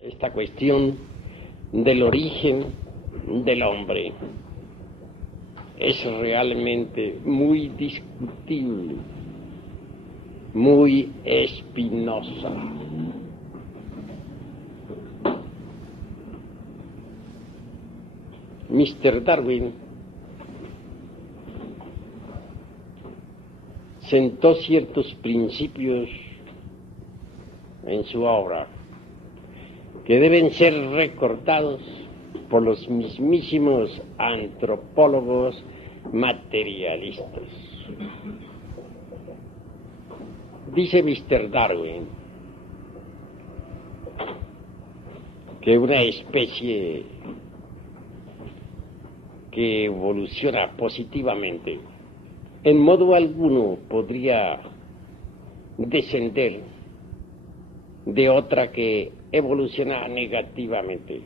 Esta cuestión del origen del hombre es realmente muy discutible, muy espinosa. Mr. Darwin sentó ciertos principios en su obra que deben ser recordados por los mismísimos antropólogos materialistas. Dice Mr. Darwin que una especie que evoluciona positivamente en modo alguno podría descender de otra que evoluciona negativamente.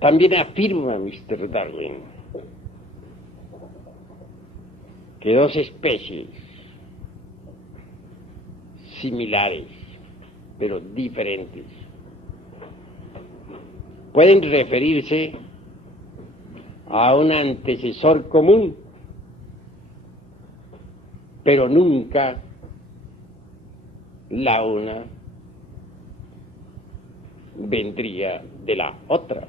También afirma Mr. Darwin que dos especies similares pero diferentes pueden referirse a un antecesor común, pero nunca la una vendría de la otra.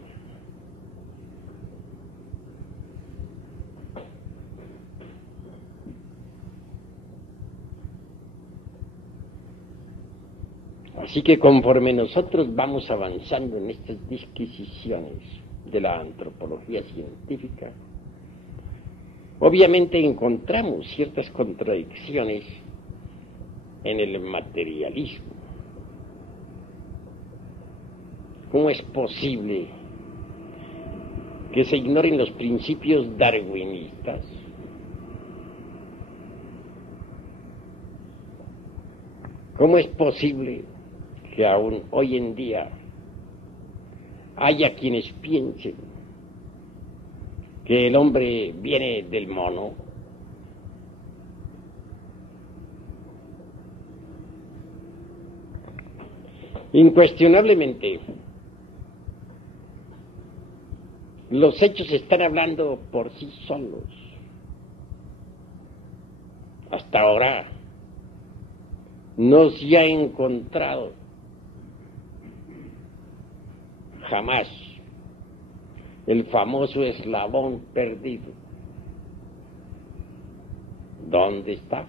Así que conforme nosotros vamos avanzando en estas disquisiciones de la antropología científica, obviamente encontramos ciertas contradicciones en el materialismo. ¿Cómo es posible que se ignoren los principios darwinistas? ¿Cómo es posible que aún hoy en día haya quienes piensen que el hombre viene del mono? Incuestionablemente, los hechos están hablando por sí solos. Hasta ahora no se ha encontrado jamás el famoso eslabón perdido. ¿Dónde está?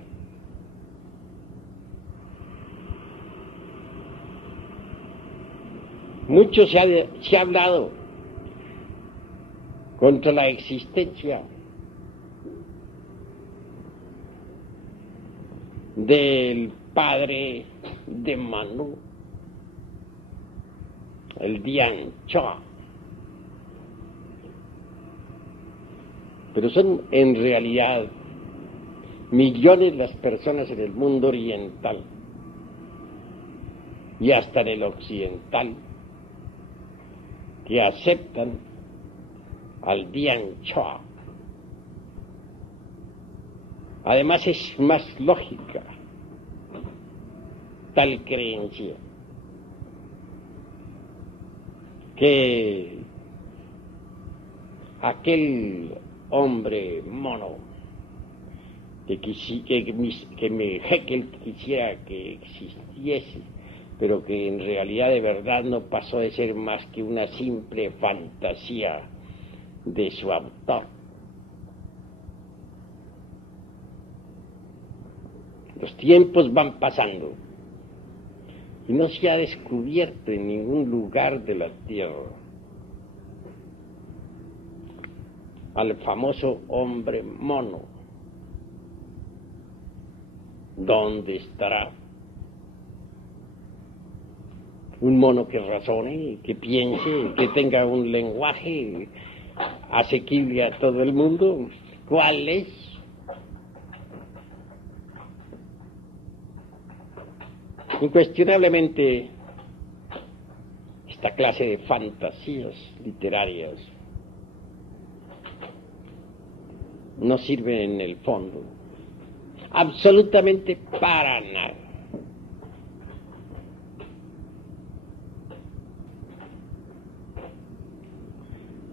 Mucho se ha hablado contra la existencia del padre de Manu, el Dian Choa. Pero son en realidad millones las personas en el mundo oriental y hasta en el occidental que aceptan al Dian Choa. Además es más lógica tal creencia que aquel hombre mono que Haeckel quisiera que existiese, pero que en realidad de verdad no pasó de ser más que una simple fantasía de su autor. Los tiempos van pasando y no se ha descubierto en ningún lugar de la Tierra al famoso hombre mono. ¿Dónde estará? Un mono que razone, que piense, que tenga un lenguaje asequible a todo el mundo. ¿Cuál es? Incuestionablemente, esta clase de fantasías literarias no sirven en el fondo absolutamente para nada.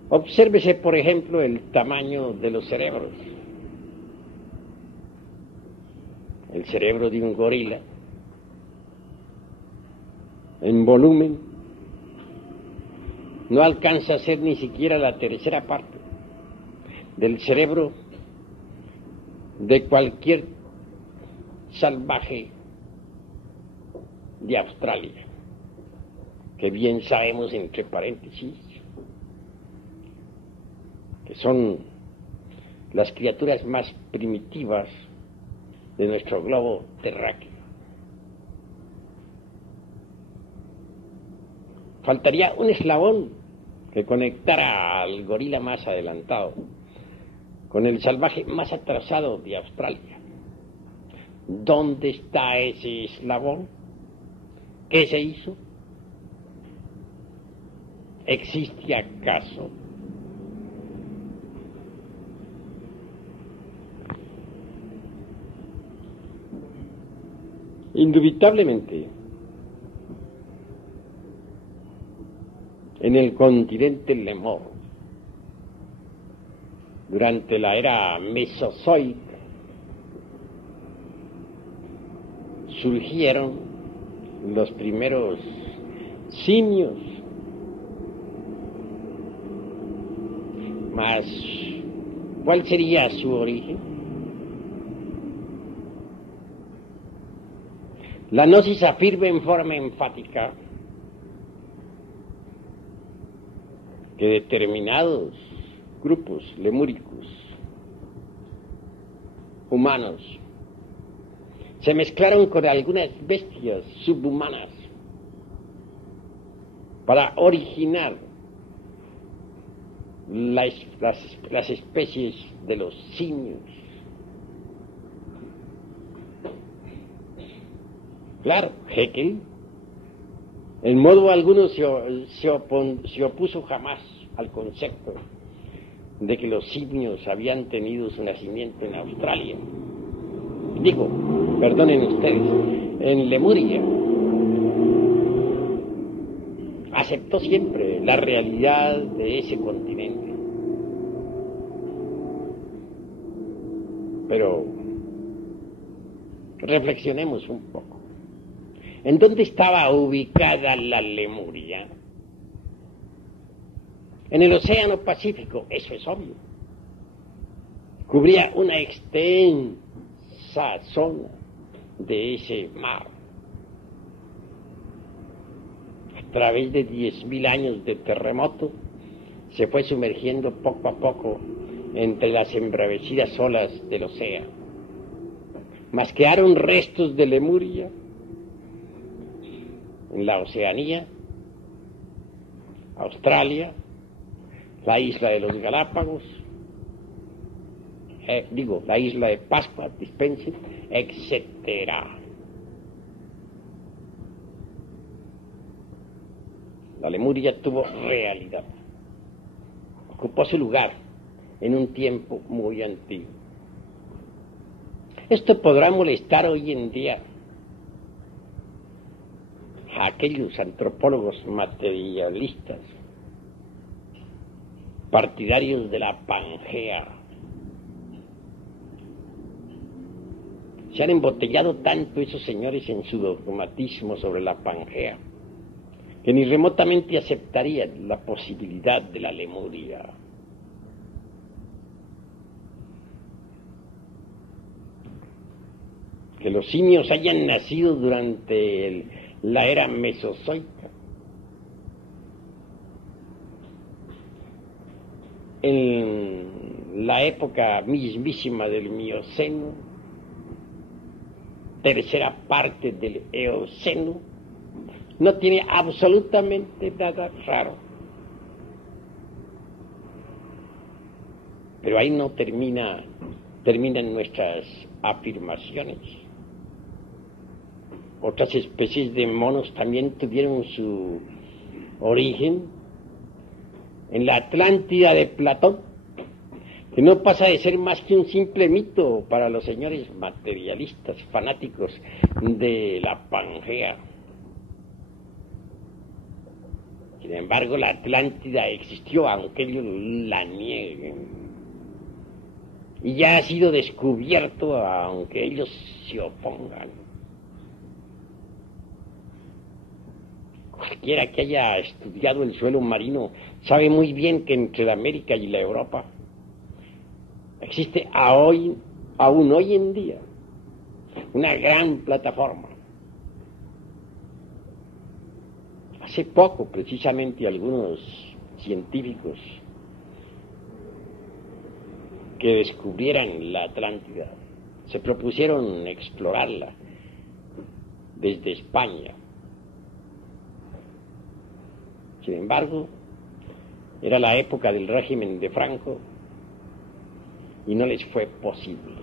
Obsérvese, por ejemplo, el tamaño de los cerebros. El cerebro de un gorila, en volumen, no alcanza a ser ni siquiera la tercera parte del cerebro de cualquier salvaje de Australia, que bien sabemos, entre paréntesis, que son las criaturas más primitivas de nuestro globo terráqueo. Faltaría un eslabón que conectara al gorila más adelantado con el salvaje más atrasado de Australia. ¿Dónde está ese eslabón? ¿Qué se hizo? ¿Existe acaso? Indubitablemente, en el continente Lemur, durante la era mesozoica, surgieron los primeros simios, mas ¿cuál sería su origen? La gnosis afirma en forma enfática que determinados grupos lemúricos humanos se mezclaron con algunas bestias subhumanas para originar las especies de los simios. Claro, Haeckel en modo alguno se opuso jamás al concepto de que los simios habían tenido su nacimiento en Australia. Digo, perdonen ustedes, en Lemuria. Aceptó siempre la realidad de ese continente. Pero reflexionemos un poco. ¿En dónde estaba ubicada la Lemuria? En el Océano Pacífico, eso es obvio. Cubría una extensa zona de ese mar. A través de 10.000 años de terremoto, se fue sumergiendo poco a poco entre las embravecidas olas del océano. Mas quedaron restos de Lemuria en la Oceanía, Australia, la isla de los Galápagos, la isla de Pascua, dispensen, etcétera. La Lemuria tuvo realidad, ocupó su lugar en un tiempo muy antiguo. Esto podrá molestar hoy en día a aquellos antropólogos materialistas, partidarios de la Pangea. Se han embotellado tanto esos señores en su dogmatismo sobre la Pangea, que ni remotamente aceptarían la posibilidad de la Lemuria. Que los simios hayan nacido durante la era mesozoica, en la época mismísima del Mioceno, tercera parte del Eoceno, no tiene absolutamente nada raro. Pero ahí no terminan nuestras afirmaciones. Otras especies de monos también tuvieron su origen en la Atlántida de Platón, que no pasa de ser más que un simple mito para los señores materialistas fanáticos de la Pangea. Sin embargo, la Atlántida existió, aunque ellos la nieguen. Y ya ha sido descubierto, aunque ellos se opongan. Cualquiera que haya estudiado el suelo marino sabe muy bien que entre la América y la Europa existe aún hoy en día una gran plataforma. Hace poco, precisamente, algunos científicos que descubrieran la Atlántida se propusieron explorarla desde España. Sin embargo, era la época del régimen de Franco y no les fue posible.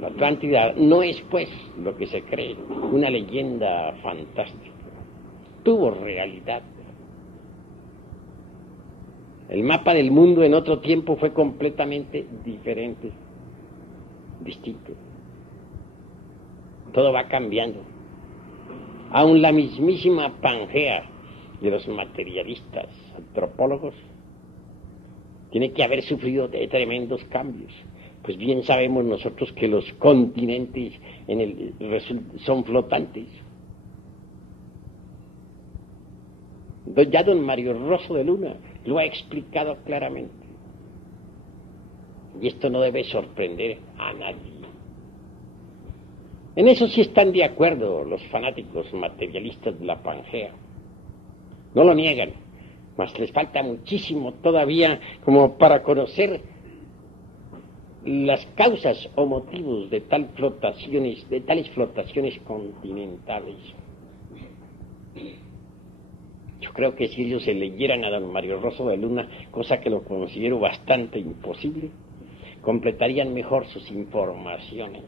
La Atlántida no es, pues, lo que se cree, una leyenda fantástica. Tuvo realidad. El mapa del mundo en otro tiempo fue completamente diferente, distinto. Todo va cambiando. Aún la mismísima Pangea de los materialistas, antropólogos, tiene que haber sufrido de tremendos cambios. Pues bien sabemos nosotros que los continentes son flotantes. Ya don Mario Rosso de Luna lo ha explicado claramente. Y esto no debe sorprender a nadie. En eso sí están de acuerdo los fanáticos materialistas de la Pangea. No lo niegan, mas les falta muchísimo todavía como para conocer las causas o motivos de tales flotaciones continentales. Yo creo que si ellos se leyeran a don Mario Rosso de Luna, cosa que lo considero bastante imposible, completarían mejor sus informaciones.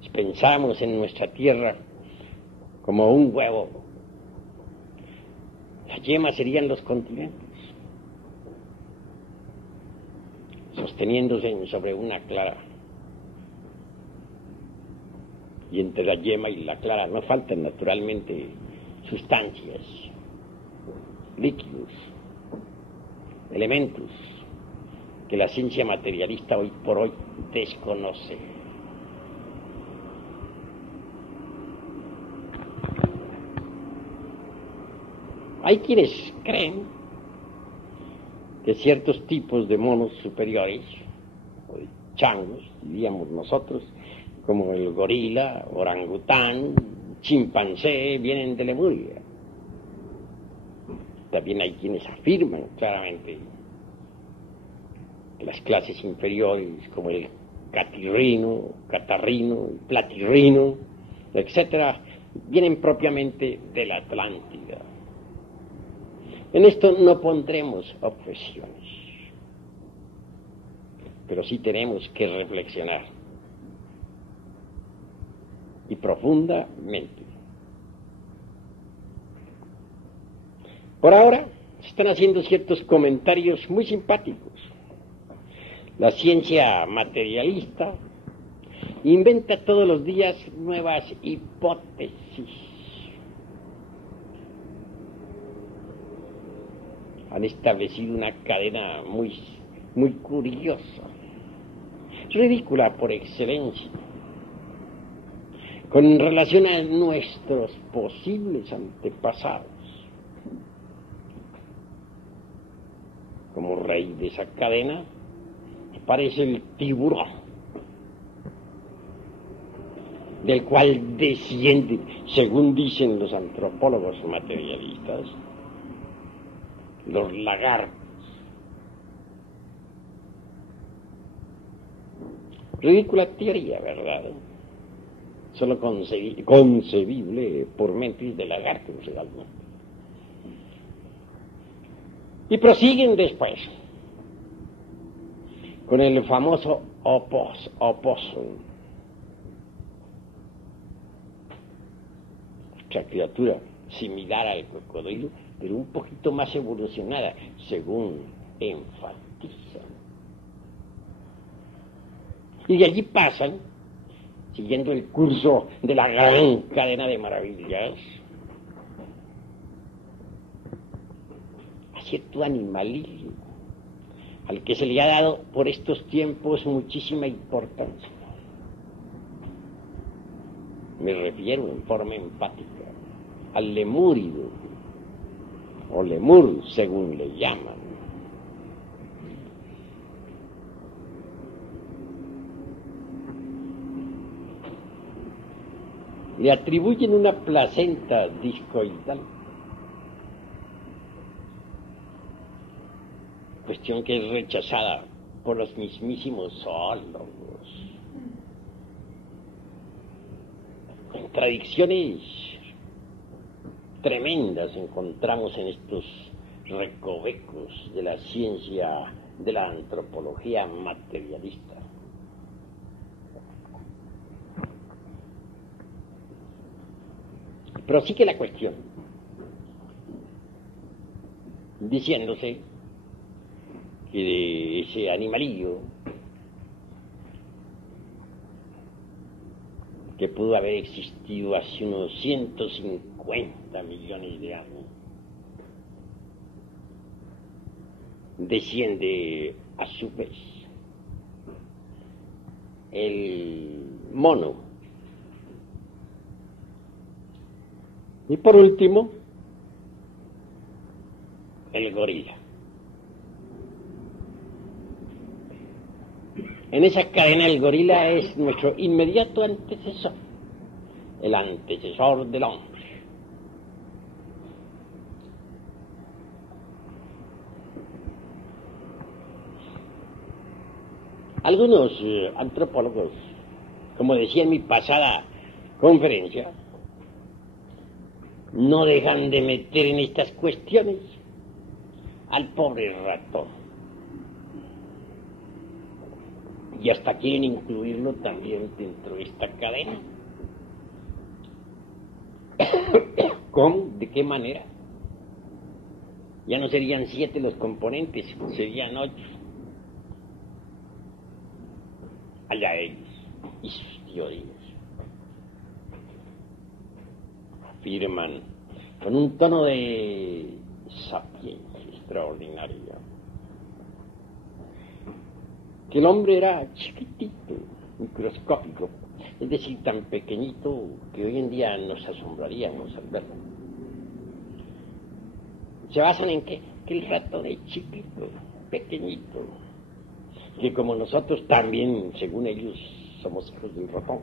Si pensamos en nuestra Tierra como un huevo, las yemas serían los continentes, sosteniéndose sobre una clara. Y entre la yema y la clara no faltan naturalmente sustancias, líquidos, elementos que la ciencia materialista hoy por hoy desconoce. Hay quienes creen que ciertos tipos de monos superiores, o de changos, diríamos nosotros, como el gorila, orangután, chimpancé, vienen de Lemuria. También hay quienes afirman claramente que las clases inferiores, como el catirrino, catarrino, platirrino, etcétera, vienen propiamente de la Atlántida. En esto no pondremos objeciones, pero sí tenemos que reflexionar, y profundamente. Por ahora se están haciendo ciertos comentarios muy simpáticos. La ciencia materialista inventa todos los días nuevas hipótesis. Han establecido una cadena muy curiosa, ridícula por excelencia, con relación a nuestros posibles antepasados. Como rey de esa cadena aparece el tiburón, del cual descienden, según dicen los antropólogos materialistas, los lagartos. Ridícula teoría, ¿verdad? Solo concebible por mentes de lagartos realmente. Y prosiguen después con el famoso opossum, otra criatura similar al cocodrilo, pero un poquito más evolucionada, según enfatizan. Y de allí pasan, siguiendo el curso de la gran cadena de maravillas, a cierto animalismo, al que se le ha dado por estos tiempos muchísima importancia. Me refiero en forma empática al lemúrido, o lemur, según le llaman. Le atribuyen una placenta discoidal, cuestión que es rechazada por los mismísimos zoólogos. Contradicciones tremendas encontramos en estos recovecos de la ciencia de la antropología materialista. Prosigue la cuestión, diciéndose que de ese animalillo que pudo haber existido hace unos 150 millones de años, desciende a su vez el mono. Y por último, el gorila. En esa cadena el gorila es nuestro inmediato antecesor, el antecesor del hombre. Algunos antropólogos, como decía en mi pasada conferencia, no dejan de meter en estas cuestiones al pobre ratón. Y hasta quieren incluirlo también dentro de esta cadena. ¿Cómo? ¿De qué manera? Ya no serían 7 los componentes, serían 8. Allá ellos y sus teorías. Afirman con un tono de sapiencia extraordinaria que el hombre era chiquitito, microscópico, es decir, tan pequeñito que hoy en día nos asombraríamos al verlo. Se basan en que el ratón es chiquito, pequeñito, que como nosotros también, según ellos, somos hijos del ratón.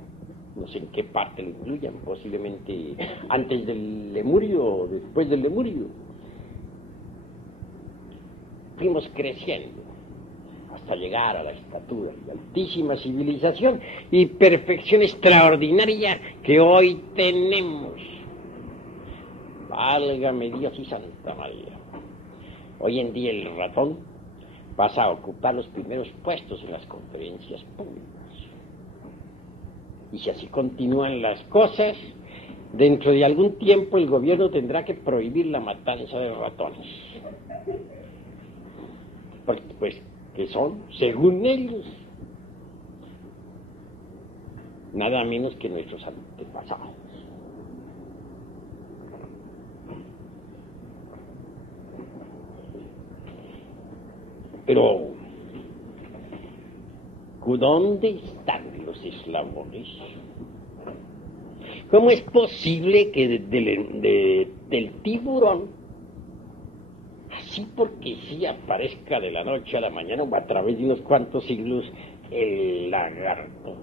No sé en qué parte lo incluyan, posiblemente antes del lemurio o después del lemurio. Fuimos creciendo hasta llegar a la estatura y altísima civilización y perfección extraordinaria que hoy tenemos. Válgame Dios y Santa María. Hoy en día el ratón pasa a ocupar los primeros puestos en las conferencias públicas. Y si así continúan las cosas, dentro de algún tiempo el gobierno tendrá que prohibir la matanza de ratones. Porque, pues, que son, según ellos, nada menos que nuestros antepasados. Pero, ¿dónde están los eslabones? ¿Cómo es posible que del tiburón, así porque sí, aparezca de la noche a la mañana o a través de unos cuantos siglos el lagarto?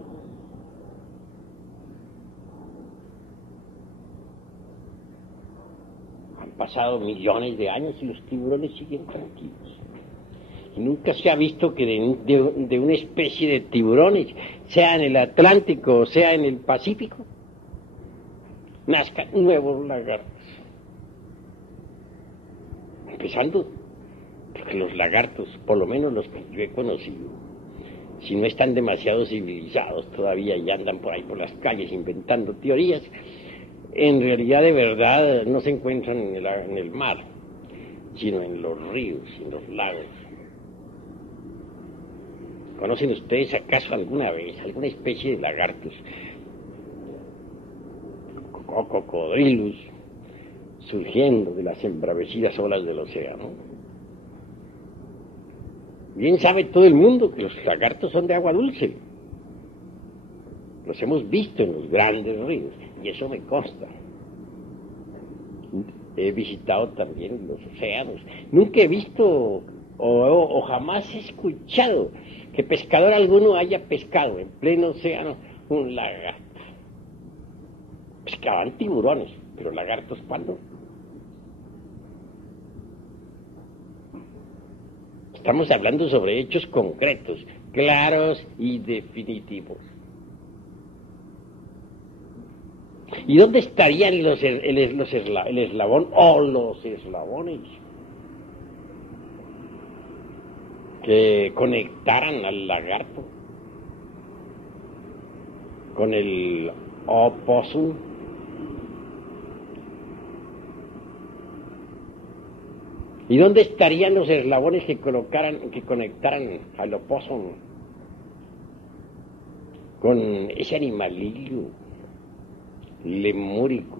Han pasado millones de años y los tiburones siguen tranquilos. Y nunca se ha visto que de una especie de tiburones, sea en el Atlántico o sea en el Pacífico, nazcan nuevos lagartos. Empezando, porque los lagartos, por lo menos los que yo he conocido, si no están demasiado civilizados todavía y andan por ahí por las calles inventando teorías, en realidad de verdad no se encuentran en el mar, sino en los ríos y en los lagos. ¿Conocen ustedes acaso alguna vez alguna especie de lagartos o cocodrilos surgiendo de las embravecidas olas del océano? Bien sabe todo el mundo que los lagartos son de agua dulce. Los hemos visto en los grandes ríos, y eso me consta. He visitado también los océanos. Nunca he visto o jamás he escuchado que pescador alguno haya pescado en pleno océano un lagarto. Pescaban tiburones, pero lagartos, ¿cuándo? Estamos hablando sobre hechos concretos, claros y definitivos. ¿Y dónde estarían el eslabón o los eslabones que conectaran al lagarto con el opossum? ¿Y dónde estarían los eslabones que conectaran al opossum con ese animalillo lemúrico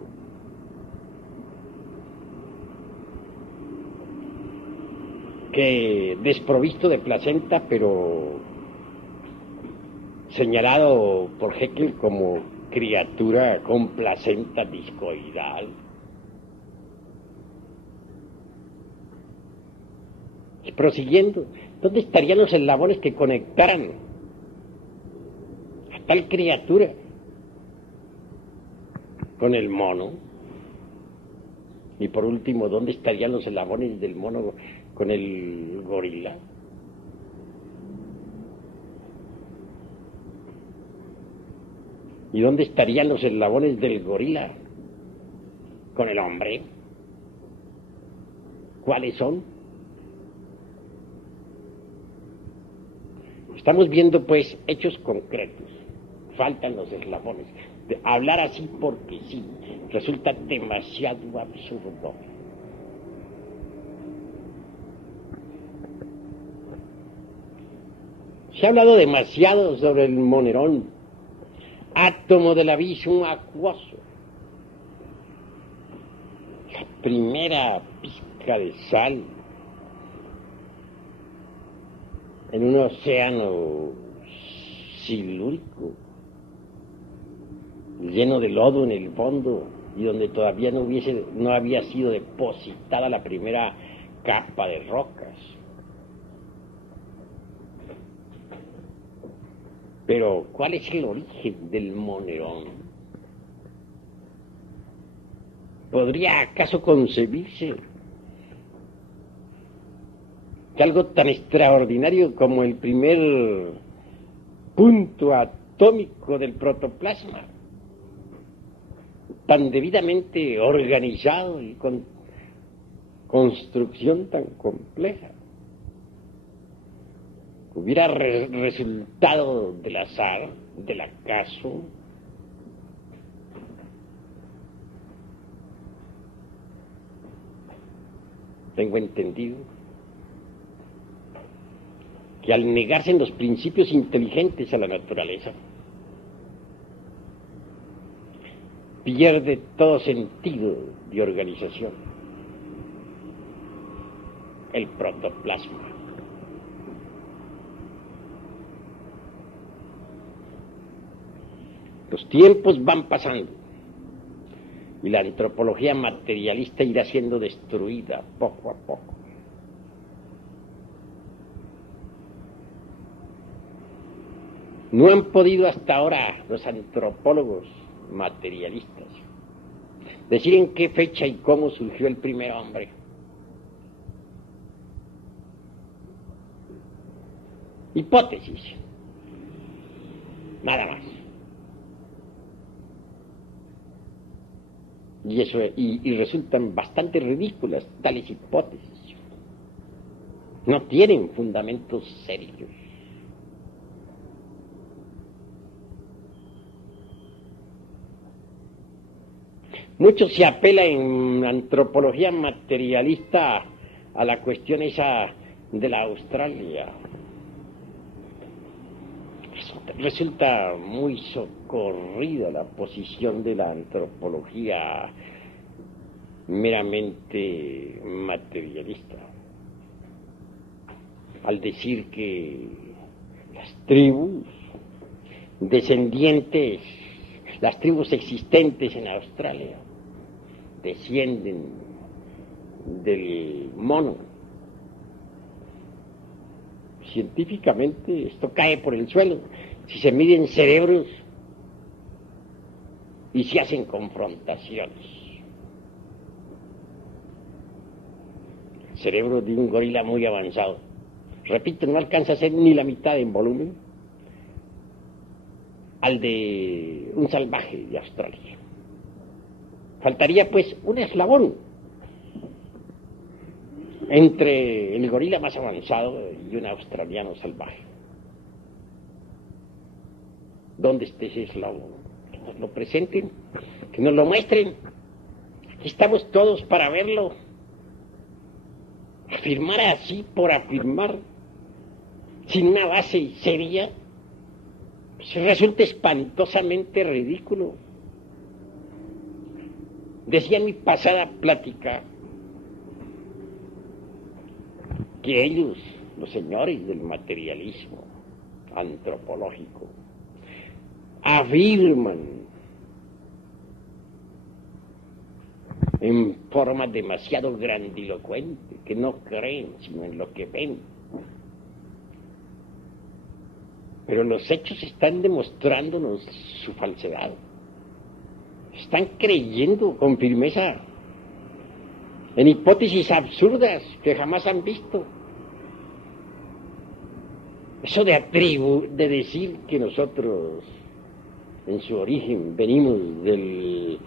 que, desprovisto de placenta, pero señalado por Haeckel como criatura con placenta discoidal? Prosiguiendo, ¿dónde estarían los eslabones que conectaran a tal criatura con el mono? Y por último, ¿dónde estarían los eslabones del mono con el gorila? ¿Y dónde estarían los eslabones del gorila con el hombre? ¿Cuáles son? Estamos viendo, pues, hechos concretos. Faltan los eslabones. Hablar así porque sí resulta demasiado absurdo. Se ha hablado demasiado sobre el monerón, átomo del abismo acuoso, la primera pizca de sal en un océano silúrico, lleno de lodo en el fondo, y donde todavía no había sido depositada la primera capa de rocas. Pero, ¿cuál es el origen del monerón? ¿Podría acaso concebirse que algo tan extraordinario como el primer punto atómico del protoplasma, tan debidamente organizado y con construcción tan compleja, hubiera resultado del azar, del acaso? Tengo entendido que al negarse en los principios inteligentes a la naturaleza, pierde todo sentido de organización el protoplasma. Los tiempos van pasando y la antropología materialista irá siendo destruida poco a poco. No han podido hasta ahora los antropólogos materialistas decir en qué fecha y cómo surgió el primer hombre. Hipótesis, nada más. Y resultan bastante ridículas tales hipótesis. No tienen fundamentos serios. Mucho se apela en antropología materialista a la cuestión esa de la Australia. Resulta muy socorrida la posición de la antropología meramente materialista, al decir que las tribus descendientes, las tribus existentes en Australia, descienden del mono. Científicamente esto cae por el suelo. Si se miden cerebros y se hacen confrontaciones. El cerebro de un gorila muy avanzado, repito, no alcanza a ser ni la mitad en volumen al de un salvaje de Australia. Faltaría pues un eslabón entre el gorila más avanzado y un australiano salvaje. ¿Dónde está ese eslabón? Que nos lo presenten, que nos lo muestren. Aquí estamos todos para verlo. Afirmar así por afirmar, sin una base seria, pues resulta espantosamente ridículo. Decía en mi pasada plática que ellos, los señores del materialismo antropológico, afirman en forma demasiado grandilocuente que no creen sino en lo que ven. Pero los hechos están demostrándonos su falsedad. Están creyendo con firmeza en hipótesis absurdas que jamás han visto. Eso de decir que nosotros en su origen venimos del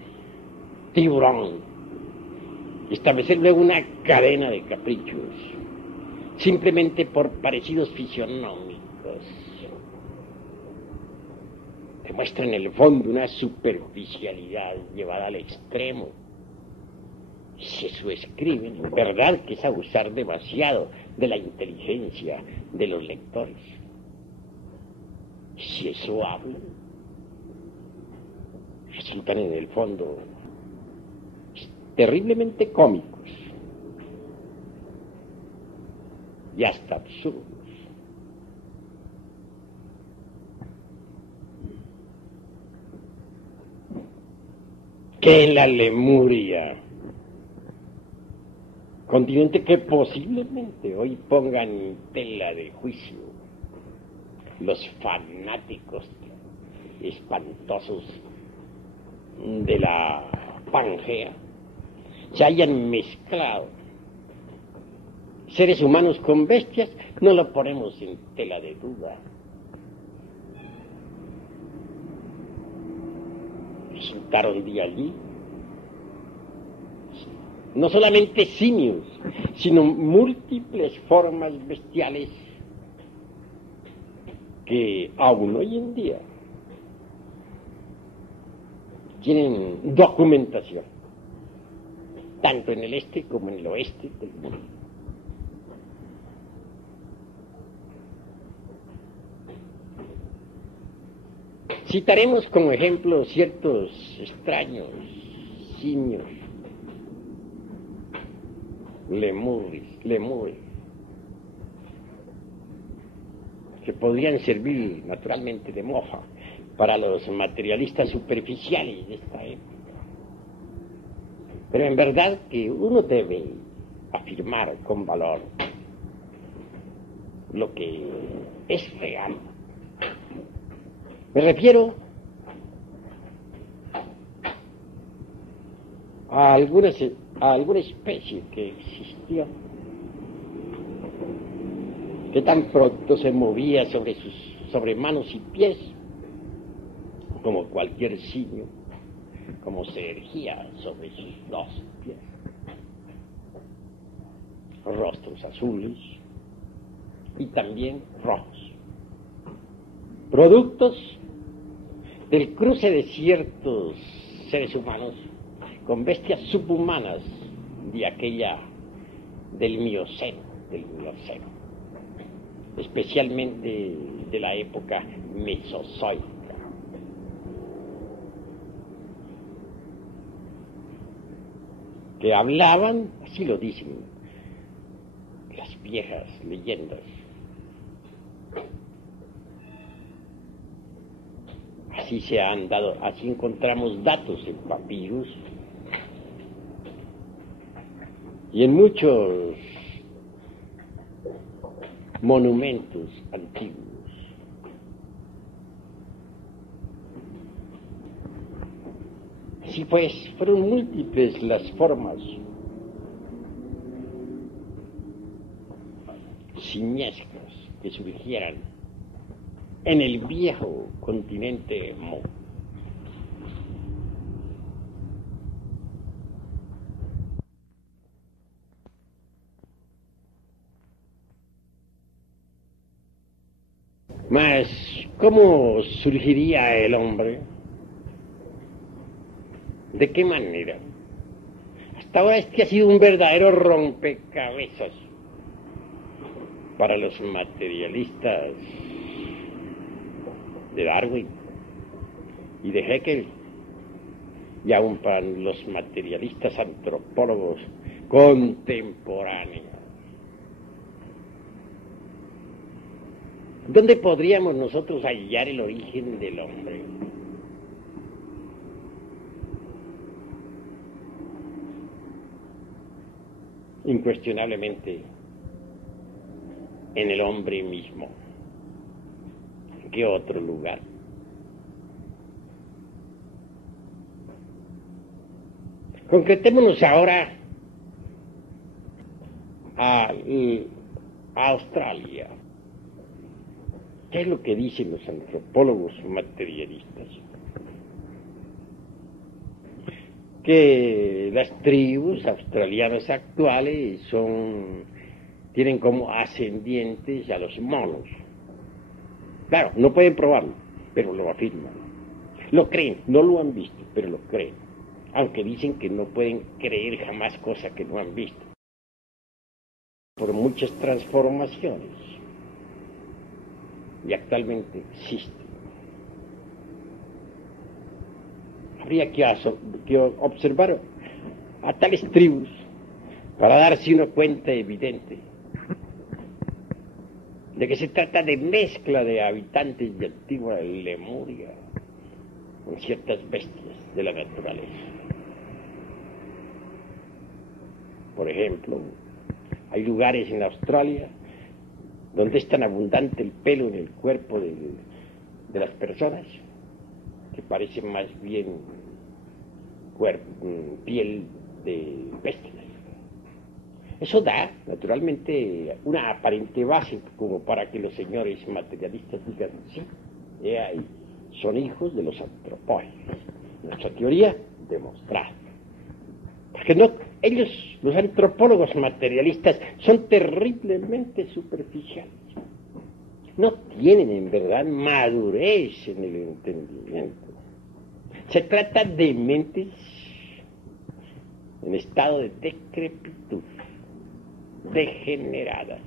tiburón, establecer luego una cadena de caprichos simplemente por parecidos fisionómicos, demuestra en el fondo una superficialidad llevada al extremo. Si eso escriben, en verdad que es abusar demasiado de la inteligencia de los lectores. Si eso hablan, resultan en el fondo terriblemente cómicos y hasta absurdos. Que en la Lemuria, continente que posiblemente hoy pongan en tela de juicio los fanáticos espantosos de la Pangea, se hayan mezclado seres humanos con bestias, no lo ponemos en tela de duda. Resultaron de allí no solamente simios, sino múltiples formas bestiales que aún hoy en día tienen documentación, tanto en el este como en el oeste del mundo. Citaremos como ejemplo ciertos extraños simios, lemures, que podrían servir naturalmente de mofa para los materialistas superficiales de esta época. Pero en verdad que uno debe afirmar con valor lo que es real. Me refiero a alguna especie que existía, que tan pronto se movía sobre manos y pies, como cualquier simio, como se erigía sobre sus dos pies. Rostros azules y también rojos. Productos del cruce de ciertos seres humanos con bestias subhumanas de aquella del Mioceno, especialmente de la época mesozoica. Que hablaban, así lo dicen las viejas leyendas, así se han dado, así encontramos datos en papiros y en muchos monumentos antiguos. Así pues, fueron múltiples las formas simiescas que surgieran en el viejo continente Mo. Mas, ¿cómo surgiría el hombre? ¿De qué manera? Hasta ahora este ha sido un verdadero rompecabezas para los materialistas de Darwin y de Haeckel, y aún para los materialistas antropólogos contemporáneos. ¿Dónde podríamos nosotros hallar el origen del hombre? Incuestionablemente en el hombre mismo. ¿En qué otro lugar? Concretémonos ahora a Australia. ¿Qué es lo que dicen los antropólogos materialistas? Que las tribus australianas actuales tienen como ascendientes a los monos. Claro, no pueden probarlo, pero lo afirman. Lo creen, no lo han visto, pero lo creen. Aunque dicen que no pueden creer jamás cosas que no han visto. Por muchas transformaciones. Y actualmente existen. Habría que observar a tales tribus para darse una cuenta evidente de que se trata de mezcla de habitantes de antigua Lemuria con ciertas bestias de la naturaleza. Por ejemplo, hay lugares en Australia donde es tan abundante el pelo en el cuerpo de las personas que parece más bien piel de bestias. Eso da, naturalmente, una aparente base como para que los señores materialistas digan, sí, ahí, son hijos de los antropólogos. Nuestra teoría demostrada. Porque no, ellos, los antropólogos materialistas, son terriblemente superficiales. No tienen en verdad madurez en el entendimiento. Se trata de mentes en estado de decrepitud, degeneradas.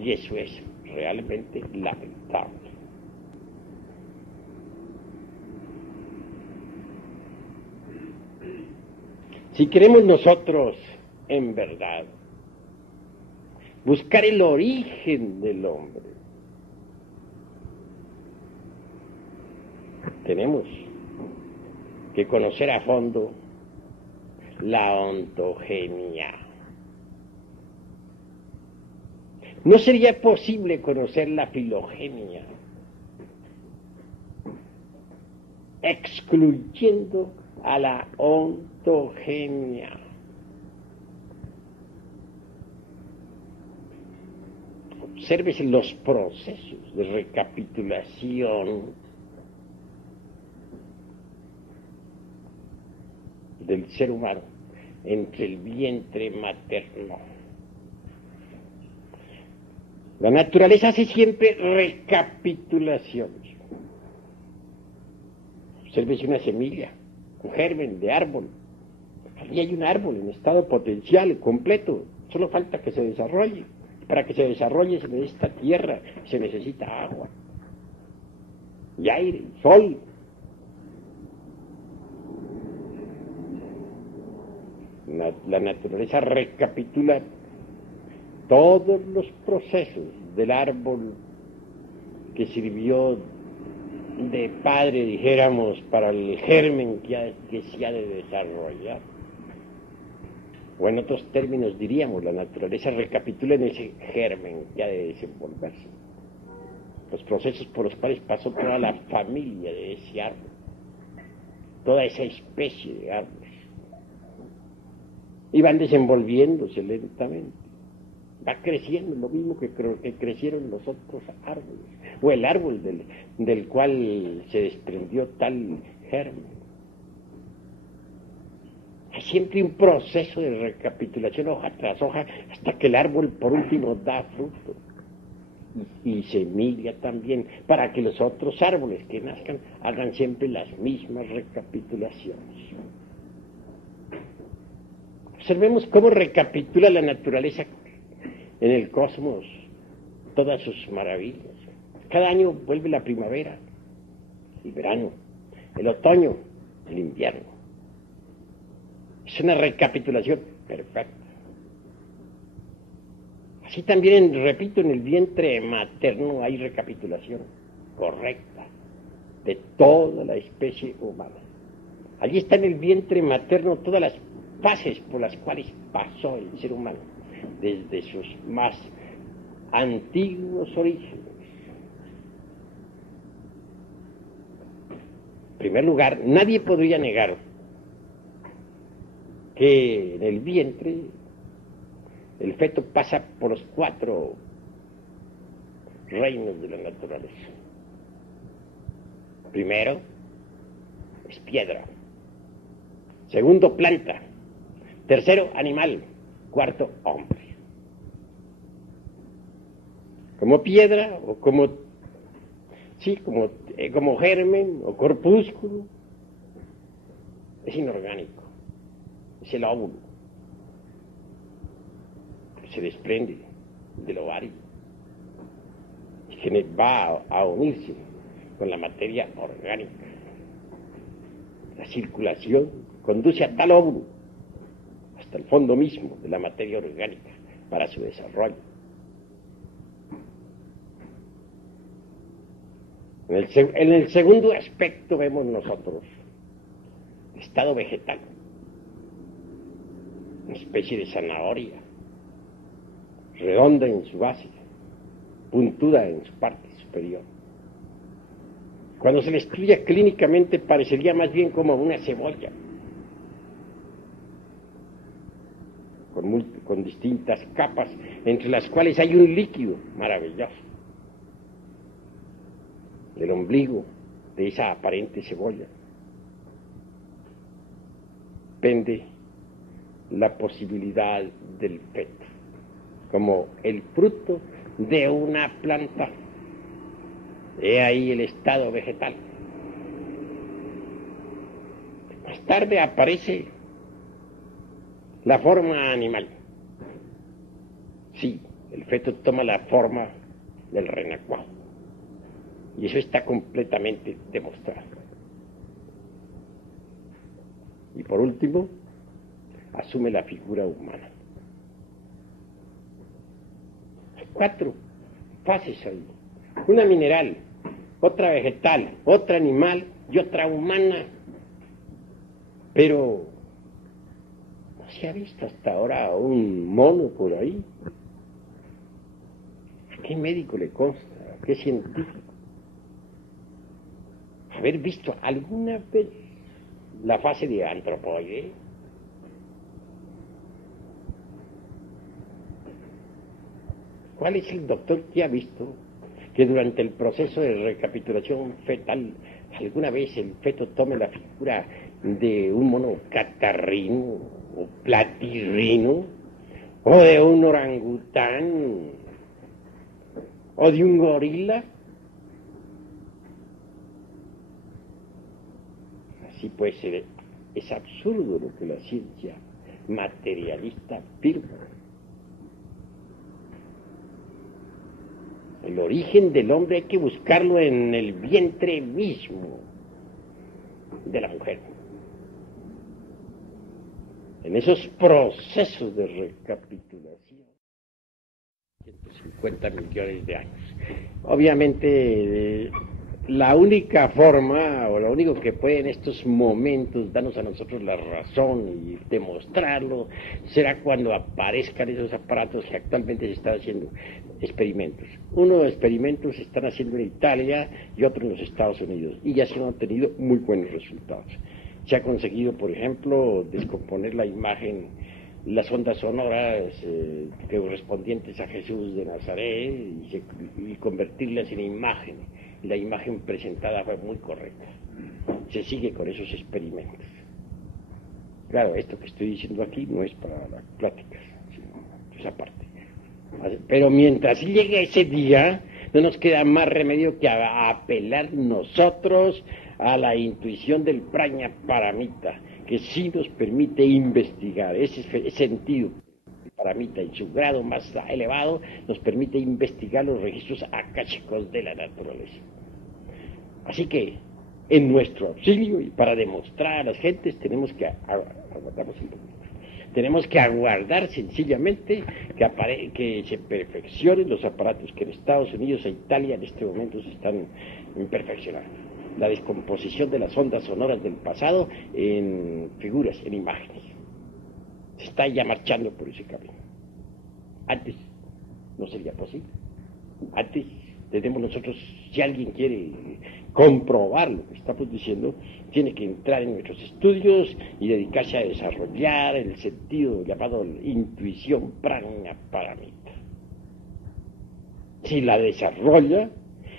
Y eso es realmente lamentable. Si queremos nosotros, en verdad, buscar el origen del hombre, tenemos que conocer a fondo la ontogenia. No sería posible conocer la filogenia, excluyendo a la ontogenia. Obsérvese los procesos de recapitulación del ser humano entre el vientre materno. La naturaleza hace siempre recapitulaciones. Obsérvese una semilla, un germen de árbol. Allí hay un árbol en estado potencial, completo, solo falta que se desarrolle. Para que se desarrolle se necesita tierra, se necesita agua, y aire, y sol. La naturaleza recapitula todos los procesos del árbol que sirvió de padre, dijéramos, para el germen que se ha de desarrollar. O en otros términos diríamos, la naturaleza recapitula en ese germen que ha de desenvolverse. Los procesos por los cuales pasó toda la familia de ese árbol, toda esa especie de árboles. Y van desenvolviéndose lentamente. Va creciendo lo mismo que crecieron los otros árboles, o el árbol del cual se desprendió tal germen. Hay siempre un proceso de recapitulación hoja tras hoja hasta que el árbol por último da fruto y semilla también, para que los otros árboles que nazcan hagan siempre las mismas recapitulaciones. Observemos cómo recapitula la naturaleza en el cosmos todas sus maravillas. Cada año vuelve la primavera, el verano, el otoño, el invierno. Es una recapitulación perfecta. Así también, repito, en el vientre materno hay recapitulación correcta de toda la especie humana. Allí está en el vientre materno todas las fases por las cuales pasó el ser humano, desde sus más antiguos orígenes. En primer lugar, nadie podría negar que en el vientre el feto pasa por los 4 reinos de la naturaleza. Primero, es piedra. Segundo, planta. Tercero, animal. Cuarto, hombre. Como piedra o como germen o corpúsculo, es inorgánico. Es el óvulo que se desprende del ovario y que va a unirse con la materia orgánica. La circulación conduce a tal óvulo hasta el fondo mismo de la materia orgánica para su desarrollo. En el segundo aspecto vemos nosotros el estado vegetal, una especie de zanahoria, redonda en su base, puntuda en su parte superior. Cuando se le estudia clínicamente parecería más bien como una cebolla, con distintas capas, entre las cuales hay un líquido maravilloso. Del ombligo de esa aparente cebolla pende la posibilidad del feto, como el fruto de una planta. He ahí el estado vegetal. Más tarde aparece la forma animal. Sí, el feto toma la forma del renacuajo. Y eso está completamente demostrado. Y por último, asume la figura humana. Hay 4 fases ahí. Una mineral, otra vegetal, otra animal y otra humana. Pero no se ha visto hasta ahora un mono por ahí. ¿A qué médico le consta? ¿A qué científico? Haber visto alguna vez la fase de antropoide. ¿Cuál es el doctor que ha visto que durante el proceso de recapitulación fetal alguna vez el feto tome la figura de un mono catarrino o platirrino, o de un orangután, o de un gorila? Así pues Es absurdo lo que la ciencia materialista afirma. El origen del hombre hay que buscarlo en el vientre mismo de la mujer. En esos procesos de recapitulación. 150 millones de años. Obviamente, la única forma, o lo único que puede en estos momentos darnos a nosotros la razón y demostrarlo, será cuando aparezcan esos aparatos que actualmente se están haciendo experimentos. Uno de los experimentos se están haciendo en Italia y otro en los Estados Unidos, y ya se han obtenido muy buenos resultados. Se ha conseguido, por ejemplo, descomponer la imagen, las ondas sonoras correspondientes a Jesús de Nazaret y convertirlas en imagen. La imagen presentada fue muy correcta. Se sigue con esos experimentos. Claro, esto que estoy diciendo aquí no es para las pláticas, sino esa parte. Pero mientras llegue ese día, no nos queda más remedio que apelar nosotros a la intuición del Praña Paramita, que sí nos permite investigar ese sentido. El Paramita, en su grado más elevado, nos permite investigar los registros akáshicos de la naturaleza. Así que, en nuestro auxilio y para demostrar a las gentes, tenemos que aguardar sencillamente que se perfeccionen los aparatos que en Estados Unidos e Italia en este momento se están perfeccionando. La descomposición de las ondas sonoras del pasado en figuras, en imágenes. Se está ya marchando por ese camino. Antes no sería posible. Antes tenemos nosotros, si alguien quiere comprobar lo que estamos diciendo, tiene que entrar en nuestros estudios y dedicarse a desarrollar el sentido llamado intuición prana paramita. Si la desarrolla,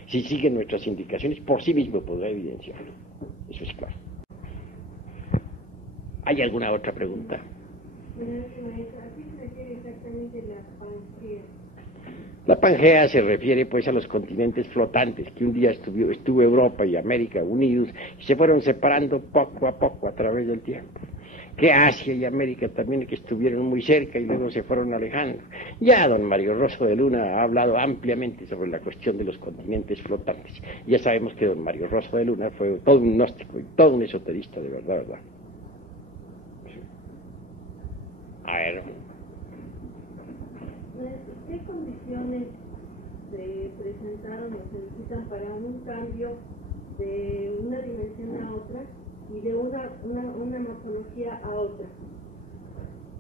si sigue nuestras indicaciones, por sí mismo podrá evidenciarlo. Eso es claro. ¿Hay alguna otra pregunta? ¿A qué se refiere exactamente la Pangea? La Pangea se refiere pues a los continentes flotantes, que un día estuvo Europa y América unidos y se fueron separando poco a poco a través del tiempo. Que Asia y América también que estuvieron muy cerca y luego se fueron alejando. Ya don Mario Rosso de Luna ha hablado ampliamente sobre la cuestión de los continentes flotantes. Ya sabemos que don Mario Rosso de Luna fue todo un gnóstico y todo un esoterista de verdad, ¿verdad? Sí. A ver. ¿Qué condiciones se presentaron o se necesitan para un cambio de una dimensión a otra y de una morfología a otra?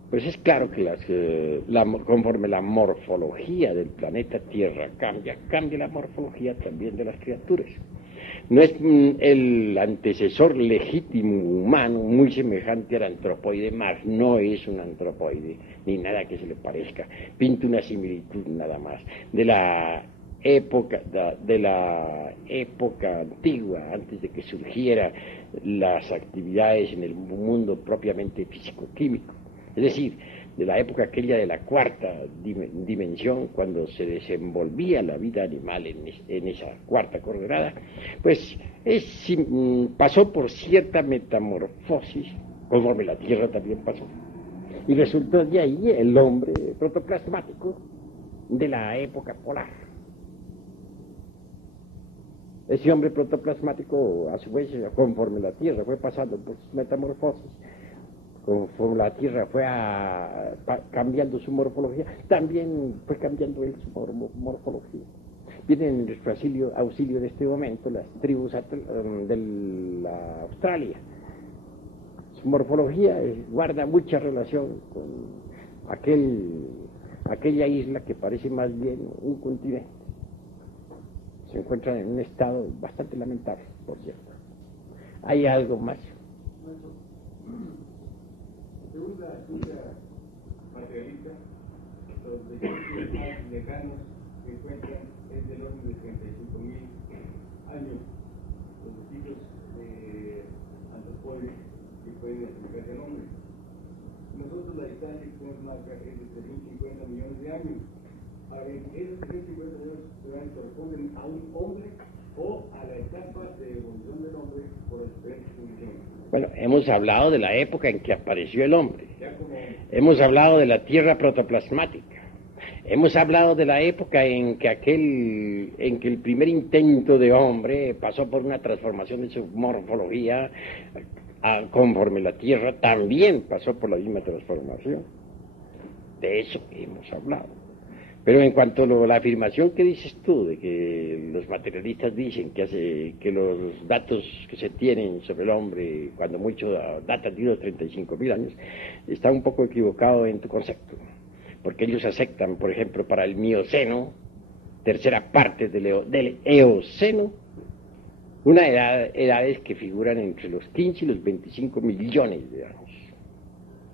Pues es claro que conforme la morfología del planeta Tierra cambia la morfología también de las criaturas. No es el antecesor legítimo humano muy semejante al antropoide, más no es un antropoide, ni nada que se le parezca. Pinta una similitud nada más de la época antigua, antes de que surgieran las actividades en el mundo propiamente físico-químico. Es decir, de la época aquella de la cuarta dimensión, cuando se desenvolvía la vida animal en esa cuarta coordenada, pues pasó por cierta metamorfosis, conforme la Tierra también pasó, y resultó de ahí el hombre protoplasmático de la época polar. Ese hombre protoplasmático, a su vez, conforme la Tierra fue pasando por sus metamorfosis, conforme la Tierra fue cambiando su morfología, también fue cambiando él su morfología. Vienen en nuestro auxilio en este momento las tribus de la Australia. Su morfología guarda mucha relación con aquella isla que parece más bien un continente. Se encuentran en un estado bastante lamentable, por cierto. ¿Hay algo más? Según la estudia materialista, los registros más lejanos que encuentran es del orden de 35.000 años. Los vestigios de antropoides que pueden explicarse al hombre. Nosotros la distancia que tenemos marca es de 350 millones de años. Ahora bien, esos 350 millones corresponden a un hombre o a la etapa de evolución del hombre por las diferentes condiciones. Bueno, hemos hablado de la época en que apareció el hombre. Ya como Hemos hablado de la tierra protoplasmática. Hemos hablado de la época en que el primer intento de hombre pasó por una transformación de su morfología, conforme la tierra también pasó por la misma transformación. De eso hemos hablado. Pero en cuanto a la afirmación que dices tú, de que los materialistas dicen que los datos que se tienen sobre el hombre, cuando mucho datan de unos 35.000 años, está un poco equivocado en tu concepto. Porque ellos aceptan, por ejemplo, para el Mioceno, tercera parte del Eoceno, edades que figuran entre los 15 y los 25 millones de años.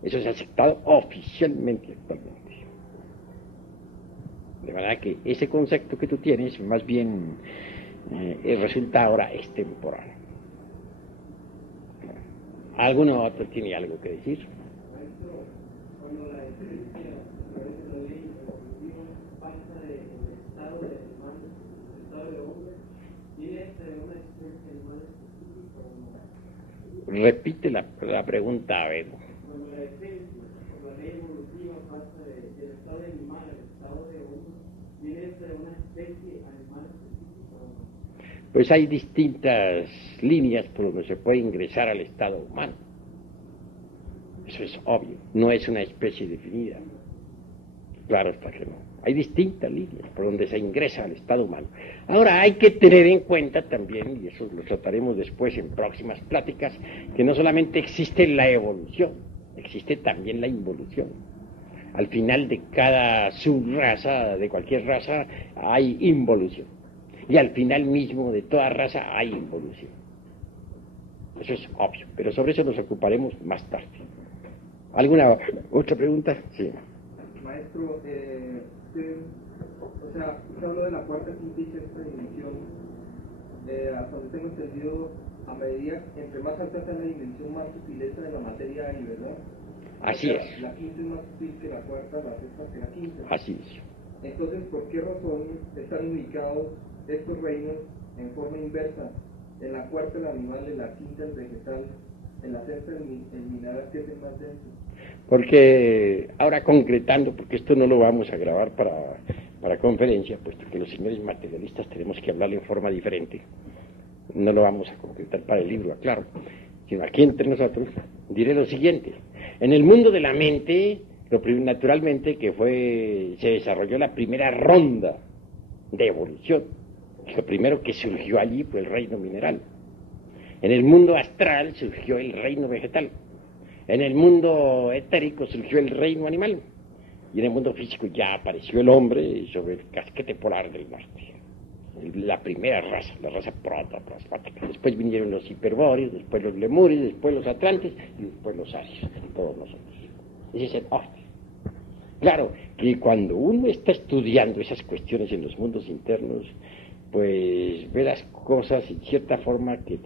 Eso se ha aceptado oficialmente actualmente. De manera que ese concepto que tú tienes, más bien, resulta ahora extemporáneo. ¿Alguno otro tiene algo que decir? Maestro, cuando la esencia a través de la ley evolutiva pasa del estado de animal al estado de hombre, ¿tiene una existencia animal específica o no? Repite la pregunta, a ver. Cuando la esencia, por la ley evolutiva pasa del estado de animal al estado de hombre, ¿tiene una especie animal específica o no? Pues hay distintas líneas por donde se puede ingresar al estado humano. Eso es obvio, no es una especie definida. Claro está que no. Hay distintas líneas por donde se ingresa al estado humano. Ahora hay que tener en cuenta también, y eso lo trataremos después en próximas pláticas, que no solamente existe la evolución, existe también la involución. Al final de cada subraza, de cualquier raza, hay involución. Y al final mismo de toda raza hay involución. Eso es obvio, pero sobre eso nos ocuparemos más tarde. ¿Alguna otra pregunta? Sí. Maestro, usted habló de la cuarta, quinta y sexta dimensión. Hasta donde tengo entendido, a medida, entre más alta está la dimensión, más sutileza de la materia hay, ¿verdad? Así es. La quinta es más sutil que la cuarta, la sexta que la quinta. Así es. Entonces, ¿por qué razón están ubicados estos reinos en forma inversa? En la cuarta el animal, en la quinta el vegetal, en la sexta el mineral, que es el más denso. Porque, ahora concretando, porque esto no lo vamos a grabar para conferencia, puesto que los señores materialistas tenemos que hablar en forma diferente, no lo vamos a concretar para el libro, claro, sino aquí entre nosotros, diré lo siguiente. En el mundo de la mente, naturalmente se desarrolló la primera ronda de evolución. Lo primero que surgió allí fue el reino mineral. En el mundo astral surgió el reino vegetal. En el mundo etérico surgió el reino animal. Y en el mundo físico ya apareció el hombre sobre el casquete polar del norte. La primera raza, la raza protoplasmática. Después vinieron los hiperbóreos, después los lemures, después los atlantes y después los arios, todos nosotros. Ese es el orden. Claro que cuando uno está estudiando esas cuestiones en los mundos internos, pues ve las cosas en cierta forma que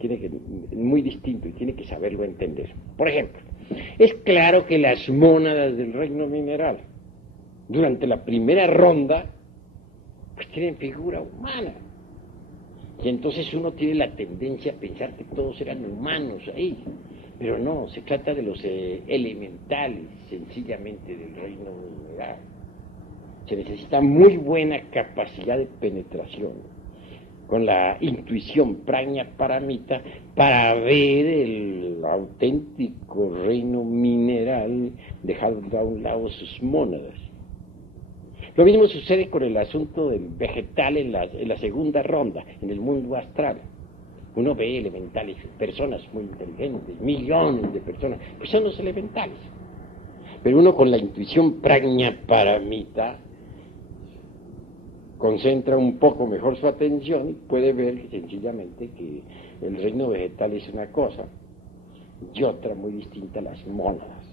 muy distinto y tiene que saberlo entender. Por ejemplo, es claro que las mónadas del reino mineral, durante la primera ronda, pues tienen figura humana. Y entonces uno tiene la tendencia a pensar que todos eran humanos ahí. Pero no, se trata de los elementales, sencillamente, del reino mineral. Se necesita muy buena capacidad de penetración, con la intuición prajna paramita, para ver el auténtico reino mineral, dejando a un lado sus mónadas. Lo mismo sucede con el asunto del vegetal en la segunda ronda, en el mundo astral. Uno ve elementales, personas muy inteligentes, millones de personas, pues son los elementales. Pero uno con la intuición prajna paramita concentra un poco mejor su atención y puede ver sencillamente que el reino vegetal es una cosa y otra muy distinta, las mónadas.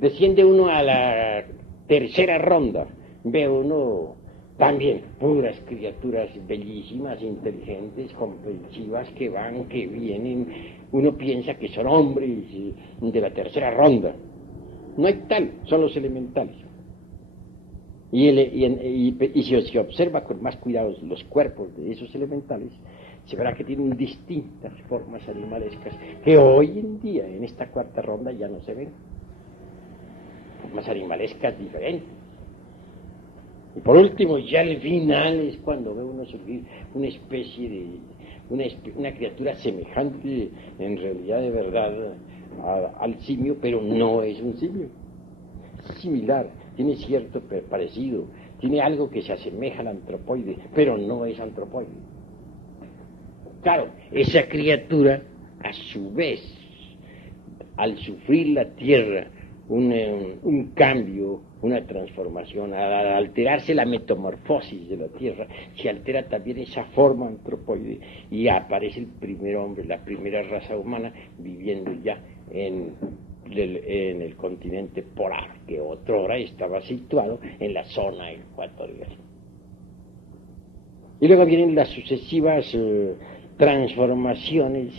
Desciende uno a la tercera ronda, ve uno también puras criaturas bellísimas, inteligentes, comprensivas, que van, que vienen. Uno piensa que son hombres de la tercera ronda. No hay tal, son los elementales. Y si se observa con más cuidado los cuerpos de esos elementales, se verá que tienen distintas formas animalescas que hoy en día, en esta cuarta ronda, ya no se ven. Formas animalescas diferentes. Y por último, ya al final es cuando ve uno surgir una especie de, una criatura semejante, en realidad de verdad, al simio, pero no es un simio. Es similar, tiene cierto parecido, tiene algo que se asemeja al antropoide, pero no es antropoide. Claro, esa criatura, a su vez, al sufrir la Tierra un cambio, una transformación, al alterarse la metamorfosis de la Tierra, se altera también esa forma antropoide y aparece el primer hombre, la primera raza humana viviendo ya en el continente polar, que otrora estaba situado en la zona ecuatorial. Y luego vienen las sucesivas transformaciones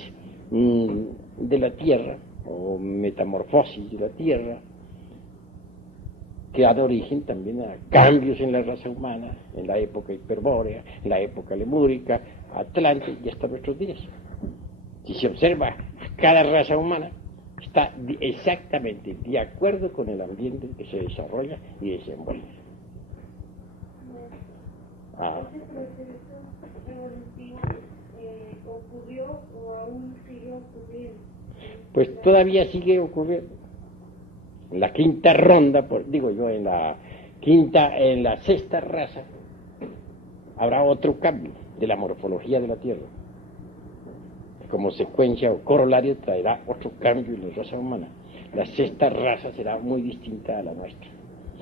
de la Tierra, o metamorfosis de la Tierra, que ha dado origen también a cambios en la raza humana, en la época hiperbórea, en la época lemúrica, Atlante y hasta nuestros días. Si se observa, cada raza humana está exactamente de acuerdo con el ambiente que se desarrolla y desenvuelve. ¿Este proceso evolutivo ocurrió o aún sigue ocurriendo? Pues todavía sigue ocurriendo. En la quinta ronda, en la sexta raza, habrá otro cambio de la morfología de la Tierra. Como secuencia o corolario traerá otro cambio en la raza humana. La sexta raza será muy distinta a la nuestra.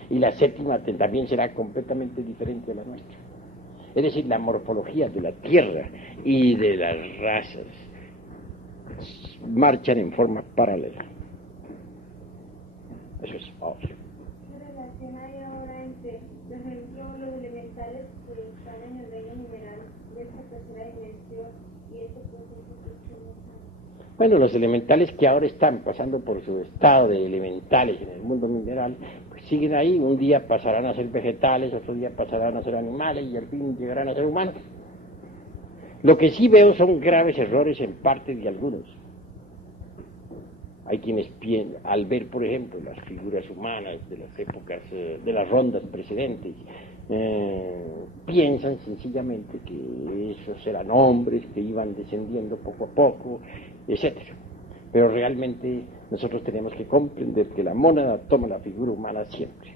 Y la séptima también será completamente diferente a la nuestra. Es decir, la morfología de la Tierra y de las razas marchan en forma paralela. Eso es obvio. ¿Qué relación hay ahora entre, por ejemplo, los elementales que están en el reino mineral de esta tercera dimensión y estos procesos que estamos? Bueno, los elementales que ahora están pasando por su estado de elementales en el mundo mineral, pues siguen ahí. Un día pasarán a ser vegetales, otro día pasarán a ser animales y al fin llegarán a ser humanos. Lo que sí veo son graves errores en parte de algunos. Hay quienes al ver, por ejemplo, las figuras humanas de las épocas, de las rondas precedentes, piensan sencillamente que esos eran hombres que iban descendiendo poco a poco, etcétera. Pero realmente nosotros tenemos que comprender que la mónada toma la figura humana siempre.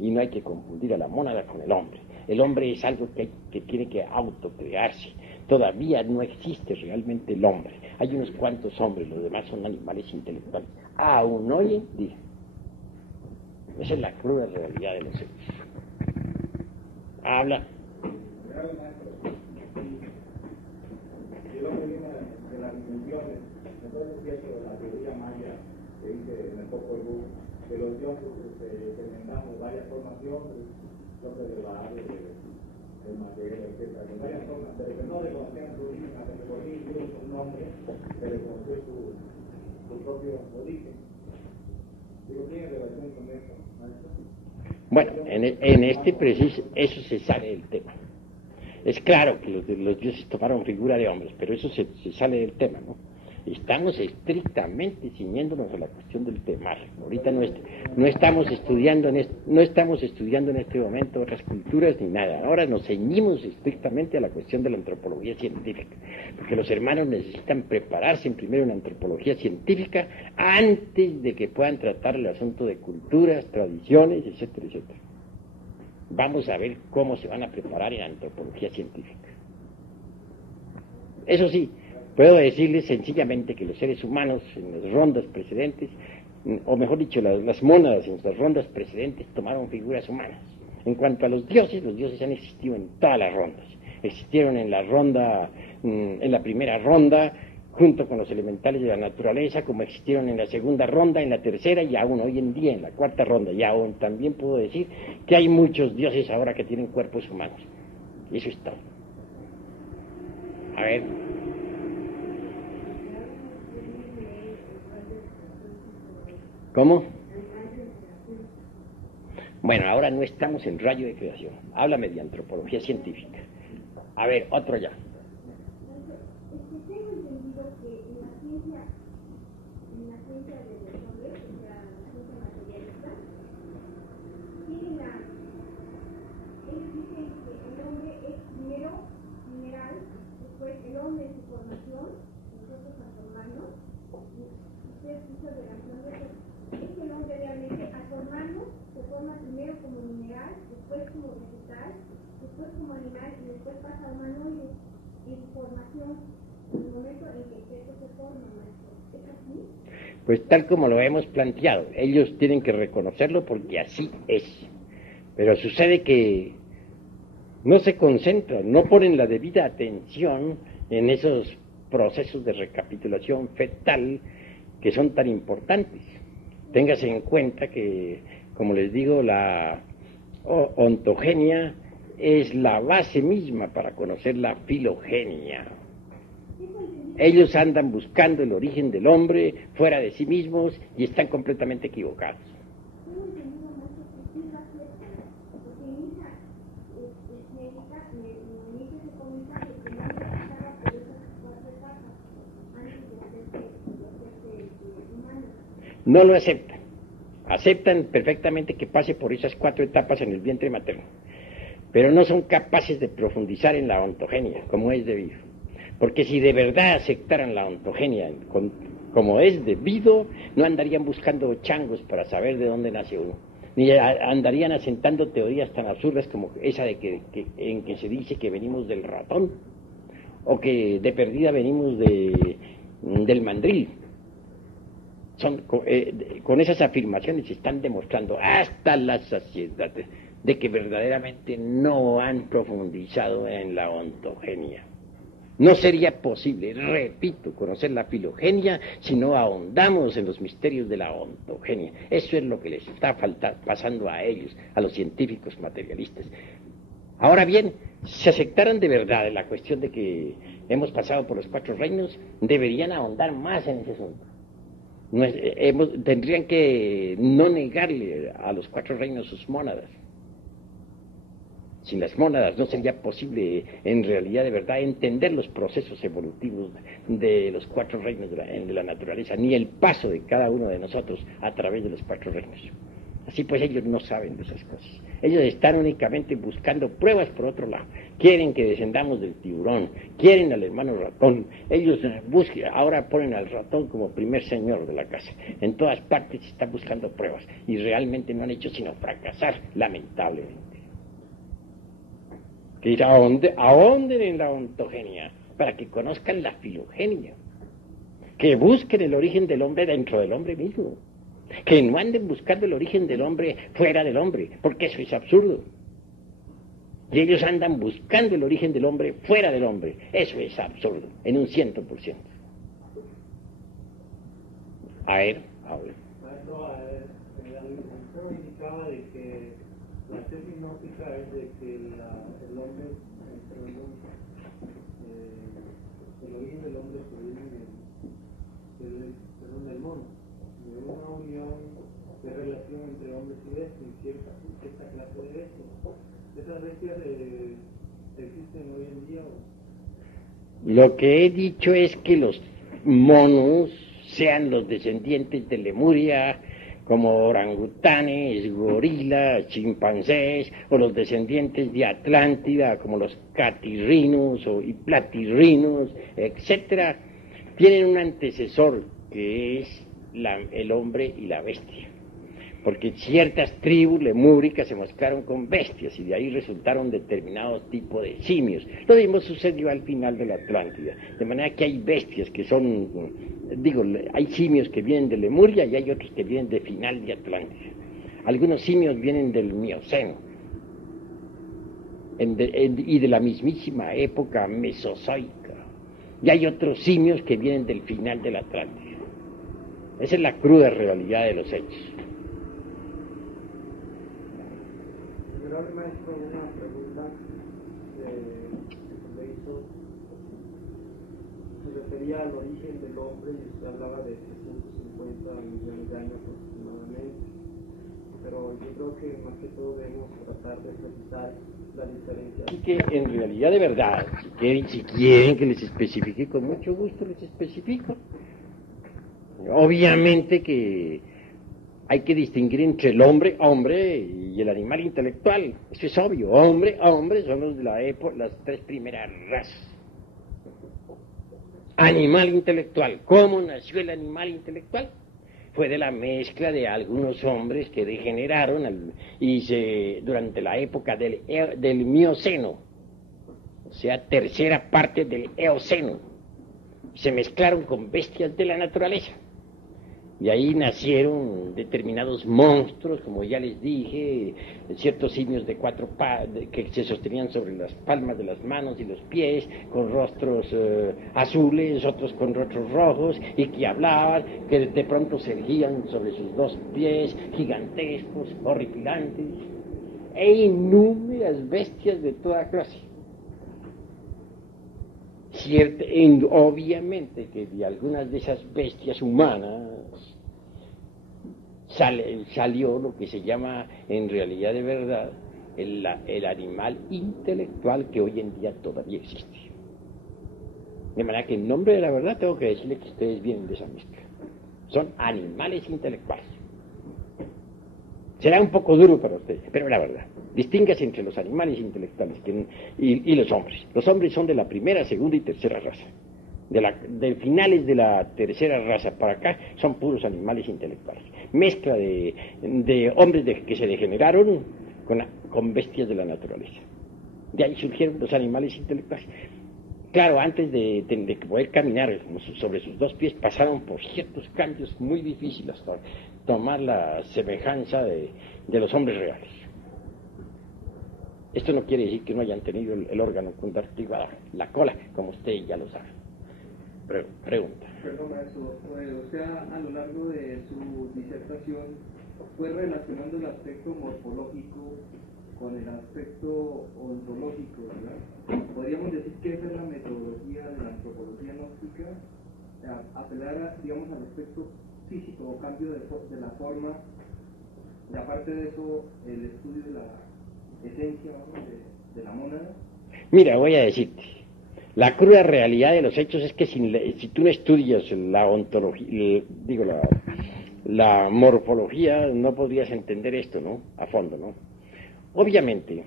Y no hay que confundir a la mónada con el hombre. El hombre es algo que tiene que autocrearse. Todavía no existe realmente el hombre. Hay unos cuantos hombres, los demás son animales intelectuales. Aún hoy en día. Esa es la cruda realidad de los seres. Habla. Y lo que viene de las dimensiones, entonces es cierto la teoría maya que dice en el Popol Vuh, que los dioses experimentamos varias formaciones, dioses de la ave, del madero, etc. Varias formas, pero que no reconocían su origen, hasta que por fin Dios un nombre que reconoció su propio origen. Digo, ¿tiene relación con eso, maestro? Bueno, en este preciso, eso se sale del tema. Es claro que los dioses tomaron figura de hombres, pero eso se sale del tema, ¿no? Estamos estrictamente ciñéndonos a la cuestión del temar. Ahorita no estamos estudiando en este momento otras culturas ni nada. Ahora nos ceñimos estrictamente a la cuestión de la antropología científica, porque los hermanos necesitan prepararse primero en antropología científica antes de que puedan tratar el asunto de culturas, tradiciones, etcétera, etcétera. Vamos a ver cómo se van a preparar en antropología científica. Eso sí, puedo decirles sencillamente que los seres humanos en las rondas precedentes, o mejor dicho, las mónadas en las rondas precedentes tomaron figuras humanas. En cuanto a los dioses han existido en todas las rondas. Existieron en la primera ronda, junto con los elementales de la naturaleza, como existieron en la segunda ronda, en la tercera y aún hoy en día en la cuarta ronda. Y aún también puedo decir que hay muchos dioses ahora que tienen cuerpos humanos. Y eso es todo. A ver. ¿Cómo? Bueno, ahora no estamos en rayo de creación. Háblame de antropología científica. A ver, otro ya. Tengo entendido que en la ciencia de los hombres, o sea, la ciencia materialista, ellos dicen que el hombre es primero mineral, después el hombre es su formación, nosotros al formarnos, usted hizo relación de eso, es que el hombre realmente al formarnos se forma primero como mineral, después como vegetal, después como animal y después pasa a humanoide en su formación, en el momento en que el sexo se forma, maestro. ¿Es así? Pues tal como lo hemos planteado, ellos tienen que reconocerlo porque así es. Pero sucede que no se concentran, no ponen la debida atención en esos procesos de recapitulación fetal que son tan importantes. Téngase en cuenta que, como les digo, la ontogenia es la base misma para conocer la filogenia. Ellos andan buscando el origen del hombre fuera de sí mismos y están completamente equivocados. No lo aceptan. Aceptan perfectamente que pase por esas 4 etapas en el vientre materno, pero no son capaces de profundizar en la ontogenia, como es debido. Porque si de verdad aceptaran la ontogenia como es debido, no andarían buscando changos para saber de dónde nace uno, ni andarían asentando teorías tan absurdas como esa de en que se dice que venimos del ratón, o que de perdida venimos del mandril. Con esas afirmaciones se están demostrando hasta la saciedad de que verdaderamente no han profundizado en la ontogenia. No sería posible, repito, conocer la filogenia si no ahondamos en los misterios de la ontogenia. Eso es lo que les está pasando a ellos, a los científicos materialistas. Ahora bien, si aceptaran de verdad la cuestión de que hemos pasado por los 4 reinos, deberían ahondar más en ese asunto. Tendrían que no negarle a los 4 reinos sus mónadas. Sin las mónadas no sería posible en realidad de verdad entender los procesos evolutivos de los 4 reinos de la naturaleza, ni el paso de cada uno de nosotros a través de los 4 reinos. Así pues ellos no saben de esas cosas. Ellos están únicamente buscando pruebas por otro lado. Quieren que descendamos del tiburón, quieren al hermano ratón. Ellos ahora ponen al ratón como primer señor de la casa. En todas partes se están buscando pruebas y realmente no han hecho sino fracasar, lamentablemente. Que ahonden en la ontogenia para que conozcan la filogenia. Que busquen el origen del hombre dentro del hombre mismo. Que no anden buscando el origen del hombre fuera del hombre, porque eso es absurdo. Y ellos andan buscando el origen del hombre fuera del hombre. Eso es absurdo, en un 100%. A ver. Maestro, usted indicaba de que la tesis gnóstica es de que el hombre, el origen del hombre proviene del mono, de una unión de relación entre hombres y bestias, cierta clase de bestias. ¿Esas bestias existen hoy en día? Lo que he dicho es que los monos sean los descendientes de Lemuria, como orangutanes, gorilas, chimpancés, o los descendientes de Atlántida, como los catirrinos y platirrinos, etcétera, tienen un antecesor que es el hombre y la bestia. Porque ciertas tribus lemúricas se mezclaron con bestias y de ahí resultaron determinados tipos de simios. Lo mismo sucedió al final de la Atlántida. De manera que hay bestias que son, hay simios que vienen de Lemuria y hay otros que vienen de final de Atlántida. Algunos simios vienen del Mioceno y de la mismísima época mesozoica. Y hay otros simios que vienen del final de la Atlántida. Esa es la cruda realidad de los hechos. Maestro, una pregunta que se le hizo, se refería al origen del hombre y usted hablaba de 350 millones de años aproximadamente. pero yo creo que más que todo debemos tratar de precisar las diferencias. Y que en realidad de verdad, si quieren que les especifique, con mucho gusto les especifico. Obviamente que hay que distinguir entre el hombre, hombre, y el animal intelectual. Eso es obvio. Hombre, hombre son los de la época, las tres primeras razas. Animal intelectual. ¿Cómo nació el animal intelectual? Fue de la mezcla de algunos hombres que degeneraron durante la época del Mioceno, o sea, tercera parte del Eoceno. Se mezclaron con bestias de la naturaleza. Y ahí nacieron determinados monstruos, como ya les dije, ciertos simios de que se sostenían sobre las palmas de las manos y los pies, con rostros azules, otros con rostros rojos, y que hablaban, que de pronto se erguían sobre sus dos pies, gigantescos, horripilantes, e innúmeras bestias de toda clase. Obviamente que de algunas de esas bestias humanas salió lo que se llama en realidad de verdad el animal intelectual que hoy en día todavía existe. De manera que en nombre de la verdad tengo que decirle que ustedes vienen de esa mezcla. Son animales intelectuales. Será un poco duro para ustedes, pero es la verdad. Distínguase entre los animales intelectuales y los hombres. Los hombres son de la primera, segunda y tercera raza. De finales de la tercera raza para acá son puros animales intelectuales. Mezcla de hombres que se degeneraron con bestias de la naturaleza. De ahí surgieron los animales intelectuales. Claro, antes de poder caminar sobre sus dos pies, pasaron por ciertos cambios muy difíciles hasta tomar la semejanza de los hombres reales. Esto no quiere decir que no hayan tenido el órgano conductivo, la cola, como usted ya lo sabe. Pregunta. Perdón, maestro. O sea, a lo largo de su disertación fue relacionando el aspecto morfológico con el aspecto ontológico, ¿verdad? Podríamos decir que esa es la metodología de la antropología gnóstica, apelar, digamos, al aspecto físico o cambio de la forma, y aparte de eso, el estudio de la esencia, ¿no?, de la mónada. Mira, voy a decirte, la cruda realidad de los hechos es que si tú no estudias la ontología, la morfología, no podrías entender esto, ¿no?, a fondo, ¿no? Obviamente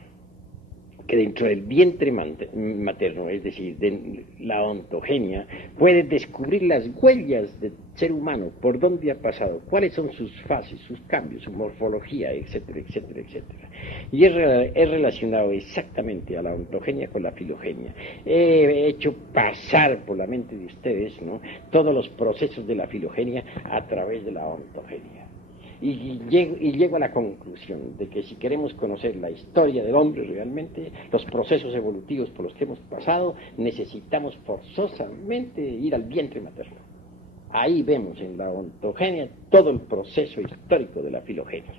que dentro del vientre materno, es decir, de la ontogenia, puedes descubrir las huellas del ser humano, por dónde ha pasado, cuáles son sus fases, sus cambios, su morfología, etcétera, etcétera, etcétera. Y es relacionado exactamente a la ontogenia con la filogenia. He hecho pasar por la mente de ustedes, ¿no?, todos los procesos de la filogenia a través de la ontogenia. Y llego a la conclusión de que si queremos conocer la historia del hombre realmente, los procesos evolutivos por los que hemos pasado, necesitamos forzosamente ir al vientre materno. Ahí vemos en la ontogenia todo el proceso histórico de la filogenia.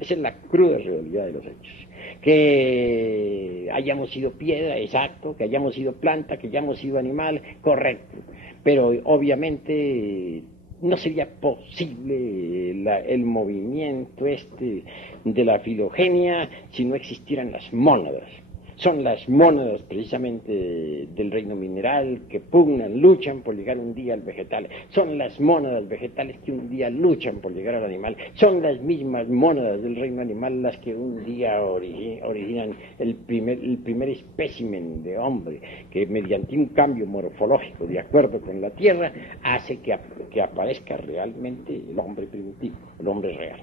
Esa es la cruda realidad de los hechos. Que hayamos sido piedra, exacto, que hayamos sido planta, que hayamos sido animal, correcto. Pero obviamente no sería posible el movimiento de la filogenia si no existieran las mónadas. Son las mónadas precisamente del reino mineral que pugnan, luchan por llegar un día al vegetal. Son las mónadas vegetales que un día luchan por llegar al animal. Son las mismas mónadas del reino animal las que un día originan el primer espécimen de hombre, que mediante un cambio morfológico de acuerdo con la tierra hace que aparezca realmente el hombre primitivo, el hombre real.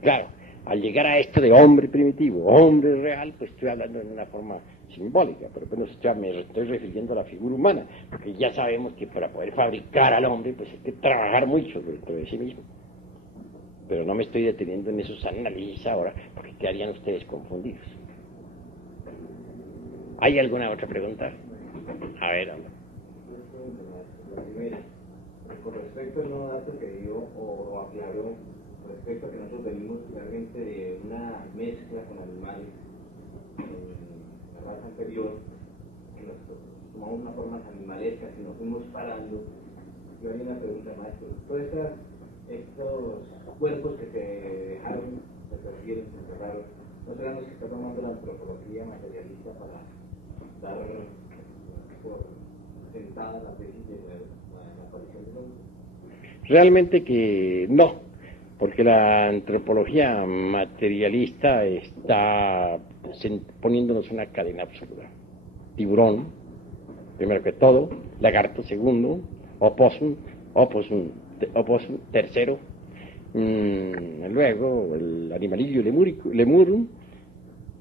Claro. Al llegar a esto de hombre primitivo, hombre real, pues estoy hablando en una forma simbólica, pero bueno, me estoy refiriendo a la figura humana, porque ya sabemos que para poder fabricar al hombre, pues hay que trabajar mucho dentro de sí mismo. Pero no me estoy deteniendo en esos análisis ahora, porque quedarían ustedes confundidos. ¿Hay alguna otra pregunta? A ver, hombre. La primera, con respecto al nuevo dato que dio o aclaró, respecto a que nosotros venimos realmente de una mezcla con animales en la raza anterior, que nos tomamos una forma animalesca, que nos fuimos parando, Yo hay una pregunta, maestro. Todos estos cuerpos que se dejaron, se perdieron, se enterraron, ¿no serán los que está tomando la antropología materialista para dar por sentada la tesis de la aparición del hombre? Realmente que no, porque la antropología materialista está poniéndonos una cadena absurda. Tiburón, primero que todo, lagarto segundo, opossum tercero, luego el animalillo lemur,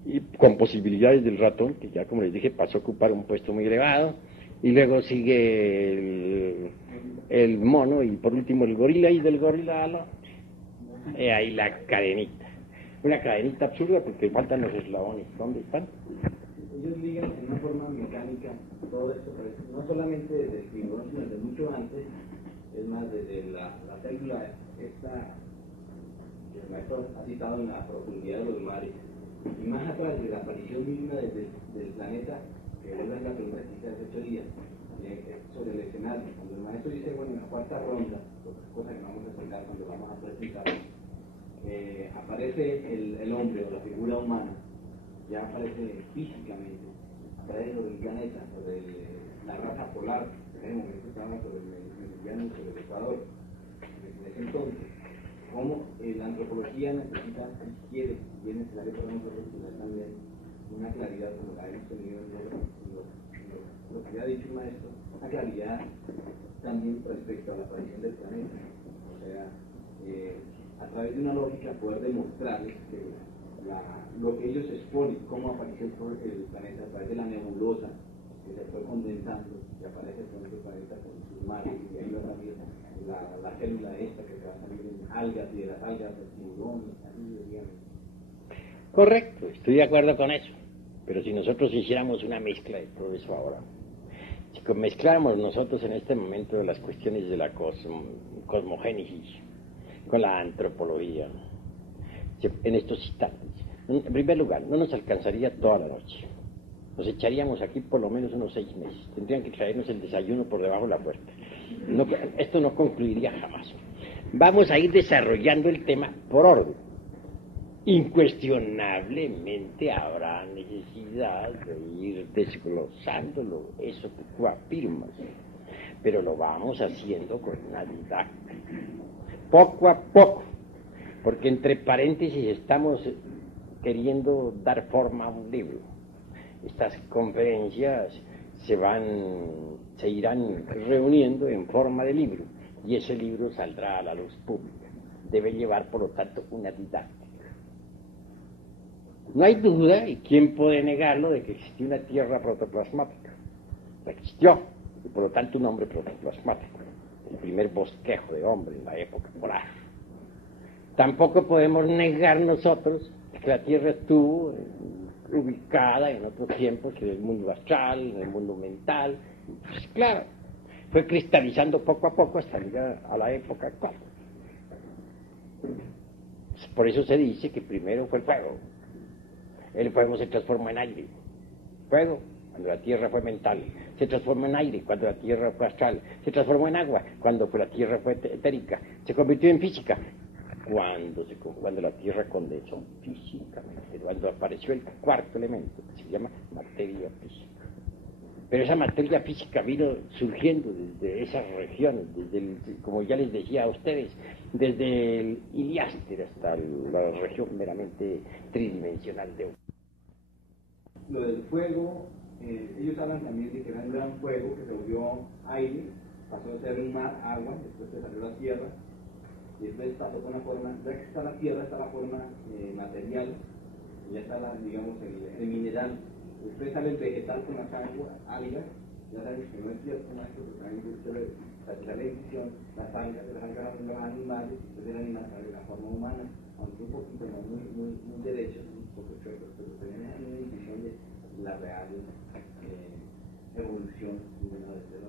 y con posibilidades del ratón, que ya como les dije pasó a ocupar un puesto muy elevado, y luego sigue el mono, y por último el gorila, y del gorila a la... ahí la cadenita. Una cadenita absurda porque faltan los eslabones. ¿Dónde están? Ellos ligan en una forma mecánica todo esto, no solamente desde el tiburón, sino desde mucho antes, es más, desde la célula esta que el maestro ha citado en la profundidad de los mares, y más atrás de la aparición misma del planeta, que es la pregunta que hice hace 8 días, sobre el escenario. Cuando el maestro dice, bueno, en la cuarta ronda, cosa que no vamos a explicar cuando vamos a presentar, aparece el hombre o la figura humana, ya aparece físicamente, aparece sobre el planeta, sobre la raza polar, en ese momento estábamos sobre el meridiano, sobre el Ecuador. En ese entonces, cómo la antropología necesita, si quiere, y es necesario para nosotros también, una claridad como la hemos tenido en lo que ha dicho el maestro, una claridad también respecto a la aparición del planeta. O sea, a través de una lógica poder demostrarles que lo que ellos exponen, cómo apareció el planeta a través de la nebulosa que se fue condensando y aparece con el planeta con sus mares, y ahí va a salir la célula esta que se va a salir en algas, y de las algas del tiburón, Correcto, estoy de acuerdo con eso. Pero si nosotros hiciéramos una mezcla de todo eso ahora, si mezcláramos nosotros en este momento de las cuestiones de la cosmogénesis con la antropología, en estos instantes, en primer lugar, no nos alcanzaría toda la noche. Nos echaríamos aquí por lo menos unos 6 meses. Tendrían que traernos el desayuno por debajo de la puerta. Esto no concluiría jamás. Vamos a ir desarrollando el tema por orden. Incuestionablemente habrá necesidad de ir desglosándolo, eso que tú afirmas, pero lo vamos haciendo con una didáctica, poco a poco, porque entre paréntesis estamos queriendo dar forma a un libro. Estas conferencias se irán reuniendo en forma de libro, y ese libro saldrá a la luz pública. Debe llevar, por lo tanto, una didáctica. No hay duda, y quién puede negarlo, de que existió una tierra protoplasmática. Existió, y por lo tanto un hombre protoplasmático, el primer bosquejo de hombre en la época polar. Tampoco podemos negar nosotros que la Tierra estuvo ubicada en otros tiempos, en el mundo astral, en el mundo mental. Pues claro, fue cristalizando poco a poco hasta llegar a la época actual. Por eso se dice que primero fue el fuego. El fuego se transformó en aire. Fuego, cuando la tierra fue mental. Se transformó en aire cuando la tierra fue astral. Se transformó en agua cuando la tierra fue etérica. Se convirtió en física cuando la tierra condensó físicamente. Cuando apareció el cuarto elemento, que se llama materia física. Pero esa materia física vino surgiendo desde esas regiones, como ya les decía a ustedes, desde el Iliáster hasta la región meramente tridimensional de... Lo del fuego, ellos hablan también de que era un gran fuego que se volvió aire, pasó a ser un mar, agua, después se salió la tierra, y después pasó con una forma, ya que está la tierra, está la forma material, y ya está, digamos, el mineral. Después sale el vegetal con las algas, ya saben que no es cierto, maestro, porque también es la edición, las algas son los animales, y después el animal sale de la forma humana, aunque un poquito, no muy derecho, un poco chueco, pero tienen una edición de la real evolución del hombre.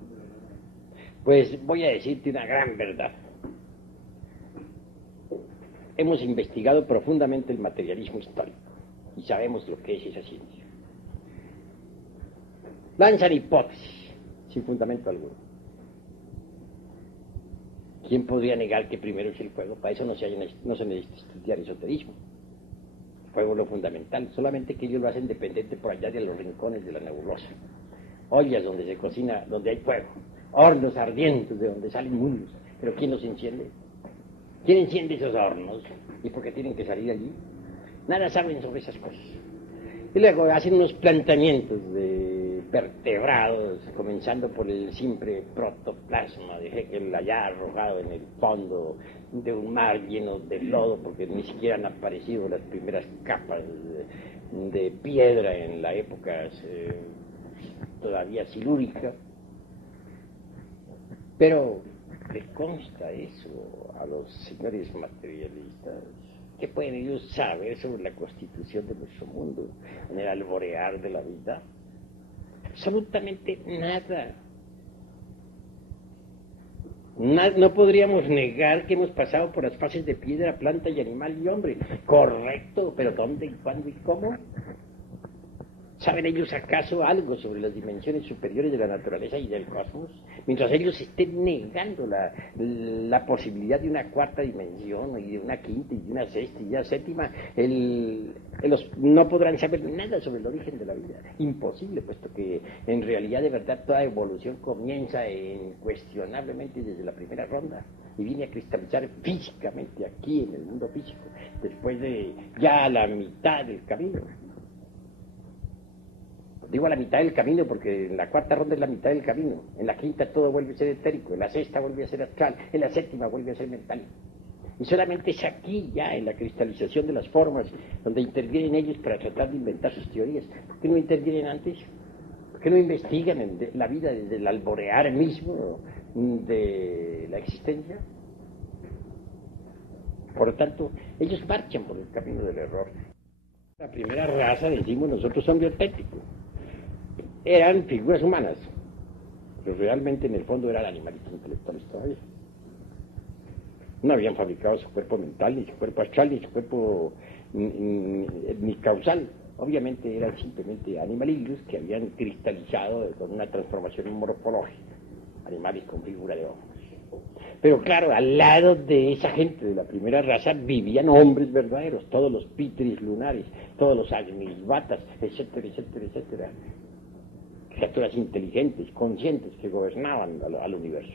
Pues voy a decirte una gran verdad. Hemos investigado profundamente el materialismo histórico y sabemos lo que es esa ciencia. Lanzan hipótesis sin fundamento alguno. ¿Quién podría negar que primero es el fuego? Para eso no se necesita estudiar esoterismo. El fuego es lo fundamental, solamente que ellos lo hacen dependiente por allá de los rincones de la nebulosa. Ollas donde se cocina, donde hay fuego, hornos ardientes de donde salen mundos. ¿Pero quién los enciende? ¿Quién enciende esos hornos? ¿Y por qué tienen que salir allí? Nada saben sobre esas cosas. Y luego hacen unos planteamientos de vertebrados, comenzando por el simple protoplasma de Haeckel allá arrojado en el fondo de un mar lleno de lodo, porque ni siquiera han aparecido las primeras capas de piedra en la época todavía silúrica. Pero ¿le consta eso a los señores materialistas? ¿Qué pueden ellos saber sobre la constitución de nuestro mundo en el alborear de la vida? Absolutamente nada. No podríamos negar que hemos pasado por las fases de piedra, planta y animal y hombre. Correcto, pero ¿dónde, cuándo y cómo? ¿Saben ellos acaso algo sobre las dimensiones superiores de la naturaleza y del cosmos? Mientras ellos estén negando la posibilidad de una cuarta dimensión, y de una quinta, y de una sexta, y de una séptima, no podrán saber nada sobre el origen de la vida. Imposible, puesto que en realidad de verdad toda evolución comienza incuestionablemente desde la primera ronda y viene a cristalizar físicamente aquí en el mundo físico, después de ya la mitad del camino. Digo a la mitad del camino porque en la cuarta ronda es la mitad del camino, en la quinta todo vuelve a ser etérico, en la sexta vuelve a ser astral, en la séptima vuelve a ser mental. Y solamente es aquí ya en la cristalización de las formas donde intervienen ellos para tratar de inventar sus teorías. ¿Por qué no intervienen antes? ¿Por qué no investigan en la vida desde el alborear mismo de la existencia? Por lo tanto, ellos marchan por el camino del error. La primera raza, decimos nosotros, hombre auténtico. Eran figuras humanas, pero realmente en el fondo eran animales intelectuales todavía. No habían fabricado su cuerpo mental, ni su cuerpo astral, ni su cuerpo ni causal. Obviamente eran simplemente animalillos que habían cristalizado con una transformación morfológica, animales con figura de hombres. Pero claro, al lado de esa gente de la primera raza vivían hombres verdaderos, todos los pitris lunares, todos los agnisvatas, etcétera, etcétera, etcétera. Criaturas inteligentes, conscientes, que gobernaban al universo.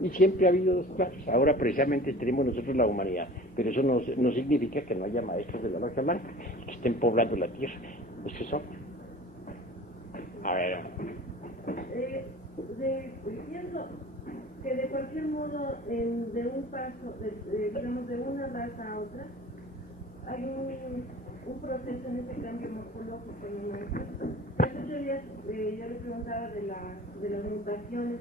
Y siempre ha habido dos clases. Ahora precisamente tenemos nosotros la humanidad, pero eso no significa que no haya maestros de la logia blanca que estén poblando la tierra. Eso es obvio. A ver. Pienso que de cualquier modo, de un paso, digamos, de una raza a otra, hay un proceso en ese cambio morfológico en el maestro. Hace 8 días yo le preguntaba de las mutaciones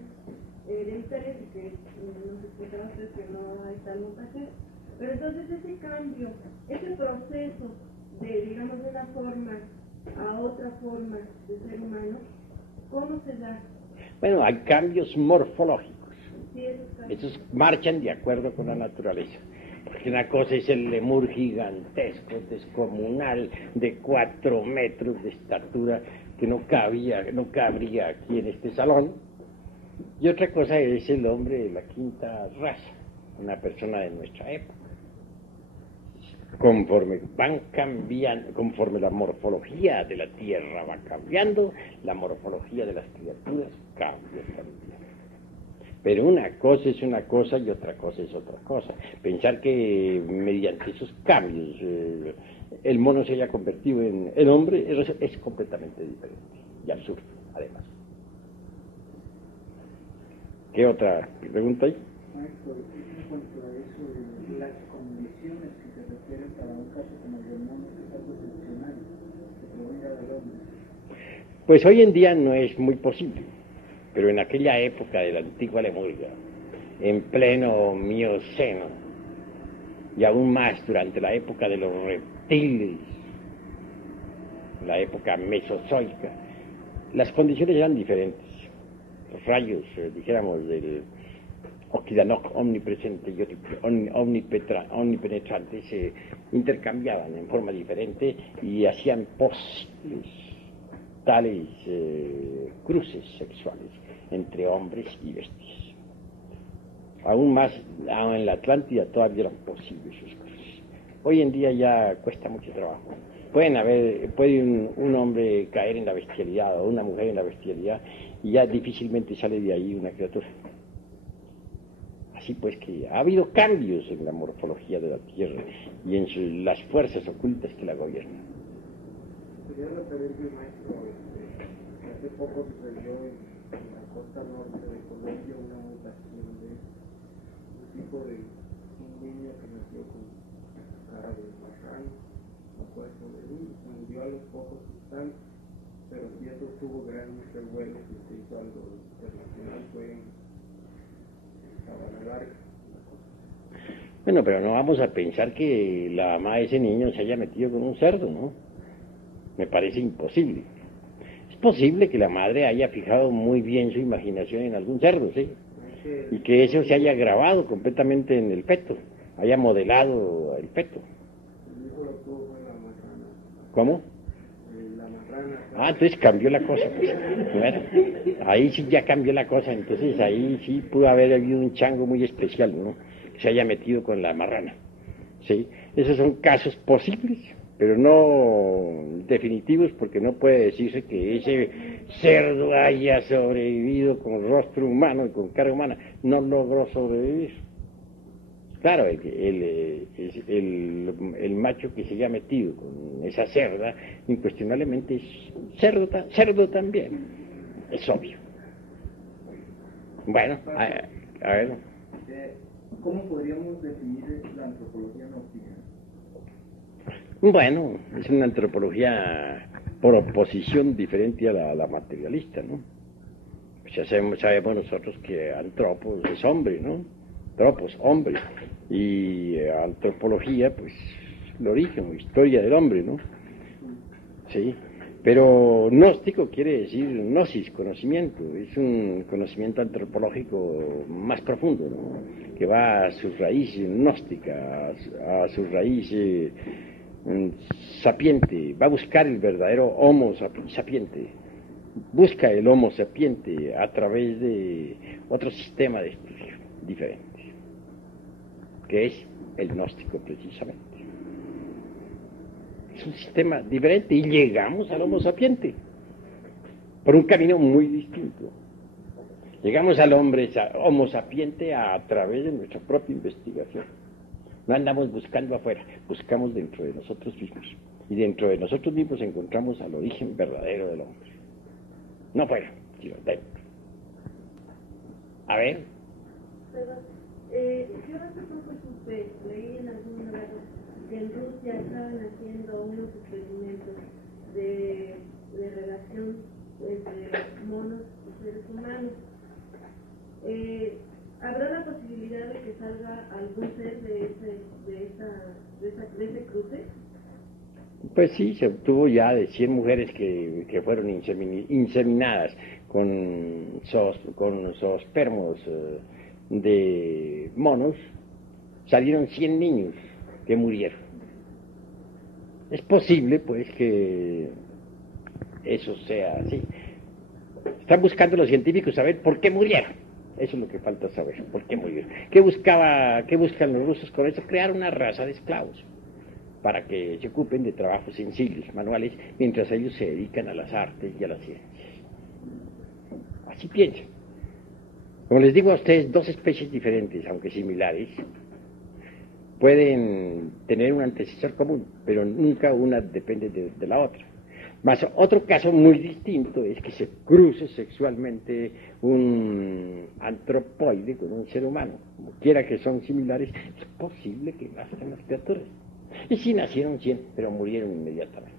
hereditarias y que nos explicaba usted que no hay tal mutación. Pero entonces ese cambio, ese proceso de, digamos, de una forma a otra forma de ser humano, ¿cómo se da? Bueno, hay cambios morfológicos. Sí, Esos marchan de acuerdo con la naturaleza. Porque una cosa es el lemur gigantesco, descomunal, de 4 metros de estatura, que no cabría aquí en este salón. Y otra cosa es el hombre de la quinta raza, una persona de nuestra época. Conforme van cambiando, conforme la morfología de la tierra va cambiando, la morfología de las criaturas cambia también. Pero una cosa es una cosa y otra cosa es otra cosa. Pensar que mediante esos cambios el mono se haya convertido en hombre es completamente diferente y absurdo, además. ¿Qué otra pregunta hay? Maestro, en cuanto a eso de las condiciones que se requieren para un caso como el del mono, que es algo excepcional, que provenga del hombre. Pues hoy en día no es muy posible, pero en aquella época de la antigua Lemuria, en pleno Mioceno, y aún más durante la época de los reptiles, la época mesozoica, las condiciones eran diferentes. Los rayos, dijéramos, del Okidanok omnipresente y omnipenetrante se intercambiaban en forma diferente y hacían posibles tales cruces sexuales entre hombres y bestias. Aún más, en la Atlántida todavía eran posibles sus cosas. Hoy en día ya cuesta mucho trabajo. Puede un hombre caer en la bestialidad o una mujer en la bestialidad y ya difícilmente sale de ahí una criatura. Así pues que ha habido cambios en la morfología de la Tierra y en las fuerzas ocultas que la gobiernan. Quería referirme, maestro, que hace poco sucedió en la costa norte de Colombia una mutación de un tipo de un niño que nació con cara de marrano, no puede sobrevivir, se murió a los pocos instantes, pero sí eso tuvo grandes revuelos y se hizo algo internacional, fue en Sabana Larga. Bueno, pero no vamos a pensar que la mamá de ese niño se haya metido con un cerdo, ¿no? Me parece imposible. Es posible que la madre haya fijado muy bien su imaginación en algún cerdo, ¿sí? Y que eso se haya grabado completamente en el feto, haya modelado el feto. El hijo lo tuvo fue la marrana. ¿Cómo? La marrana. Ah, entonces cambió la cosa, pues. Bueno, ahí sí ya cambió la cosa, entonces ahí sí pudo haber habido un chango muy especial, ¿no? Que se haya metido con la marrana, ¿sí? Esos son casos posibles, pero no definitivos, porque no puede decirse que ese cerdo haya sobrevivido con rostro humano y con cara humana. No logró sobrevivir. Claro, el macho que se haya metido con esa cerda, incuestionablemente es cerdo también. Es obvio. Bueno, a ver. ¿Cómo podríamos definir la antropología gnóstica? Bueno, es una antropología por oposición diferente a la materialista, ¿no? Pues ya sabemos nosotros que antropos es hombre, ¿no? Tropos, hombre. Y antropología, pues, el origen, historia del hombre, ¿no? Sí. Pero gnóstico quiere decir gnosis, conocimiento. Es un conocimiento antropológico más profundo, ¿no? Que va a su raíz gnóstica, a su raíz sapiente. Va a buscar el verdadero homo sapiente. Busca el homo sapiente a través de otro sistema de estudio diferente, que es el gnóstico precisamente. Es un sistema diferente y llegamos al homo sapiente por un camino muy distinto. Llegamos al homo sapiente a través de nuestra propia investigación. No andamos buscando afuera, buscamos dentro de nosotros mismos. Y dentro de nosotros mismos encontramos al origen verdadero del hombre. No fuera, sino dentro. A ver. Pero, yo hace poco leí en algún lugar que en Rusia estaban haciendo unos experimentos de relación entre monos y seres humanos. ¿Habrá la posibilidad de que salga algún ser de ese cruce? Pues sí, se obtuvo ya de 100 mujeres que fueron inseminadas con zoospermos de monos, salieron 100 niños que murieron. Es posible, pues, que eso sea así. Están buscando los científicos saber por qué murieron. Eso es lo que falta saber, por qué murieron. ¿Qué buscan los rusos con eso? Crear una raza de esclavos para que se ocupen de trabajos sencillos, manuales, mientras ellos se dedican a las artes y a las ciencias. Así piensan. Como les digo a ustedes, dos especies diferentes, aunque similares, pueden tener un antecesor común, pero nunca una depende de la otra. Más otro caso muy distinto es que se cruce sexualmente un antropoide con un ser humano. Como quiera que son similares, es posible que nazcan las criaturas. Y sí nacieron 100, pero murieron inmediatamente.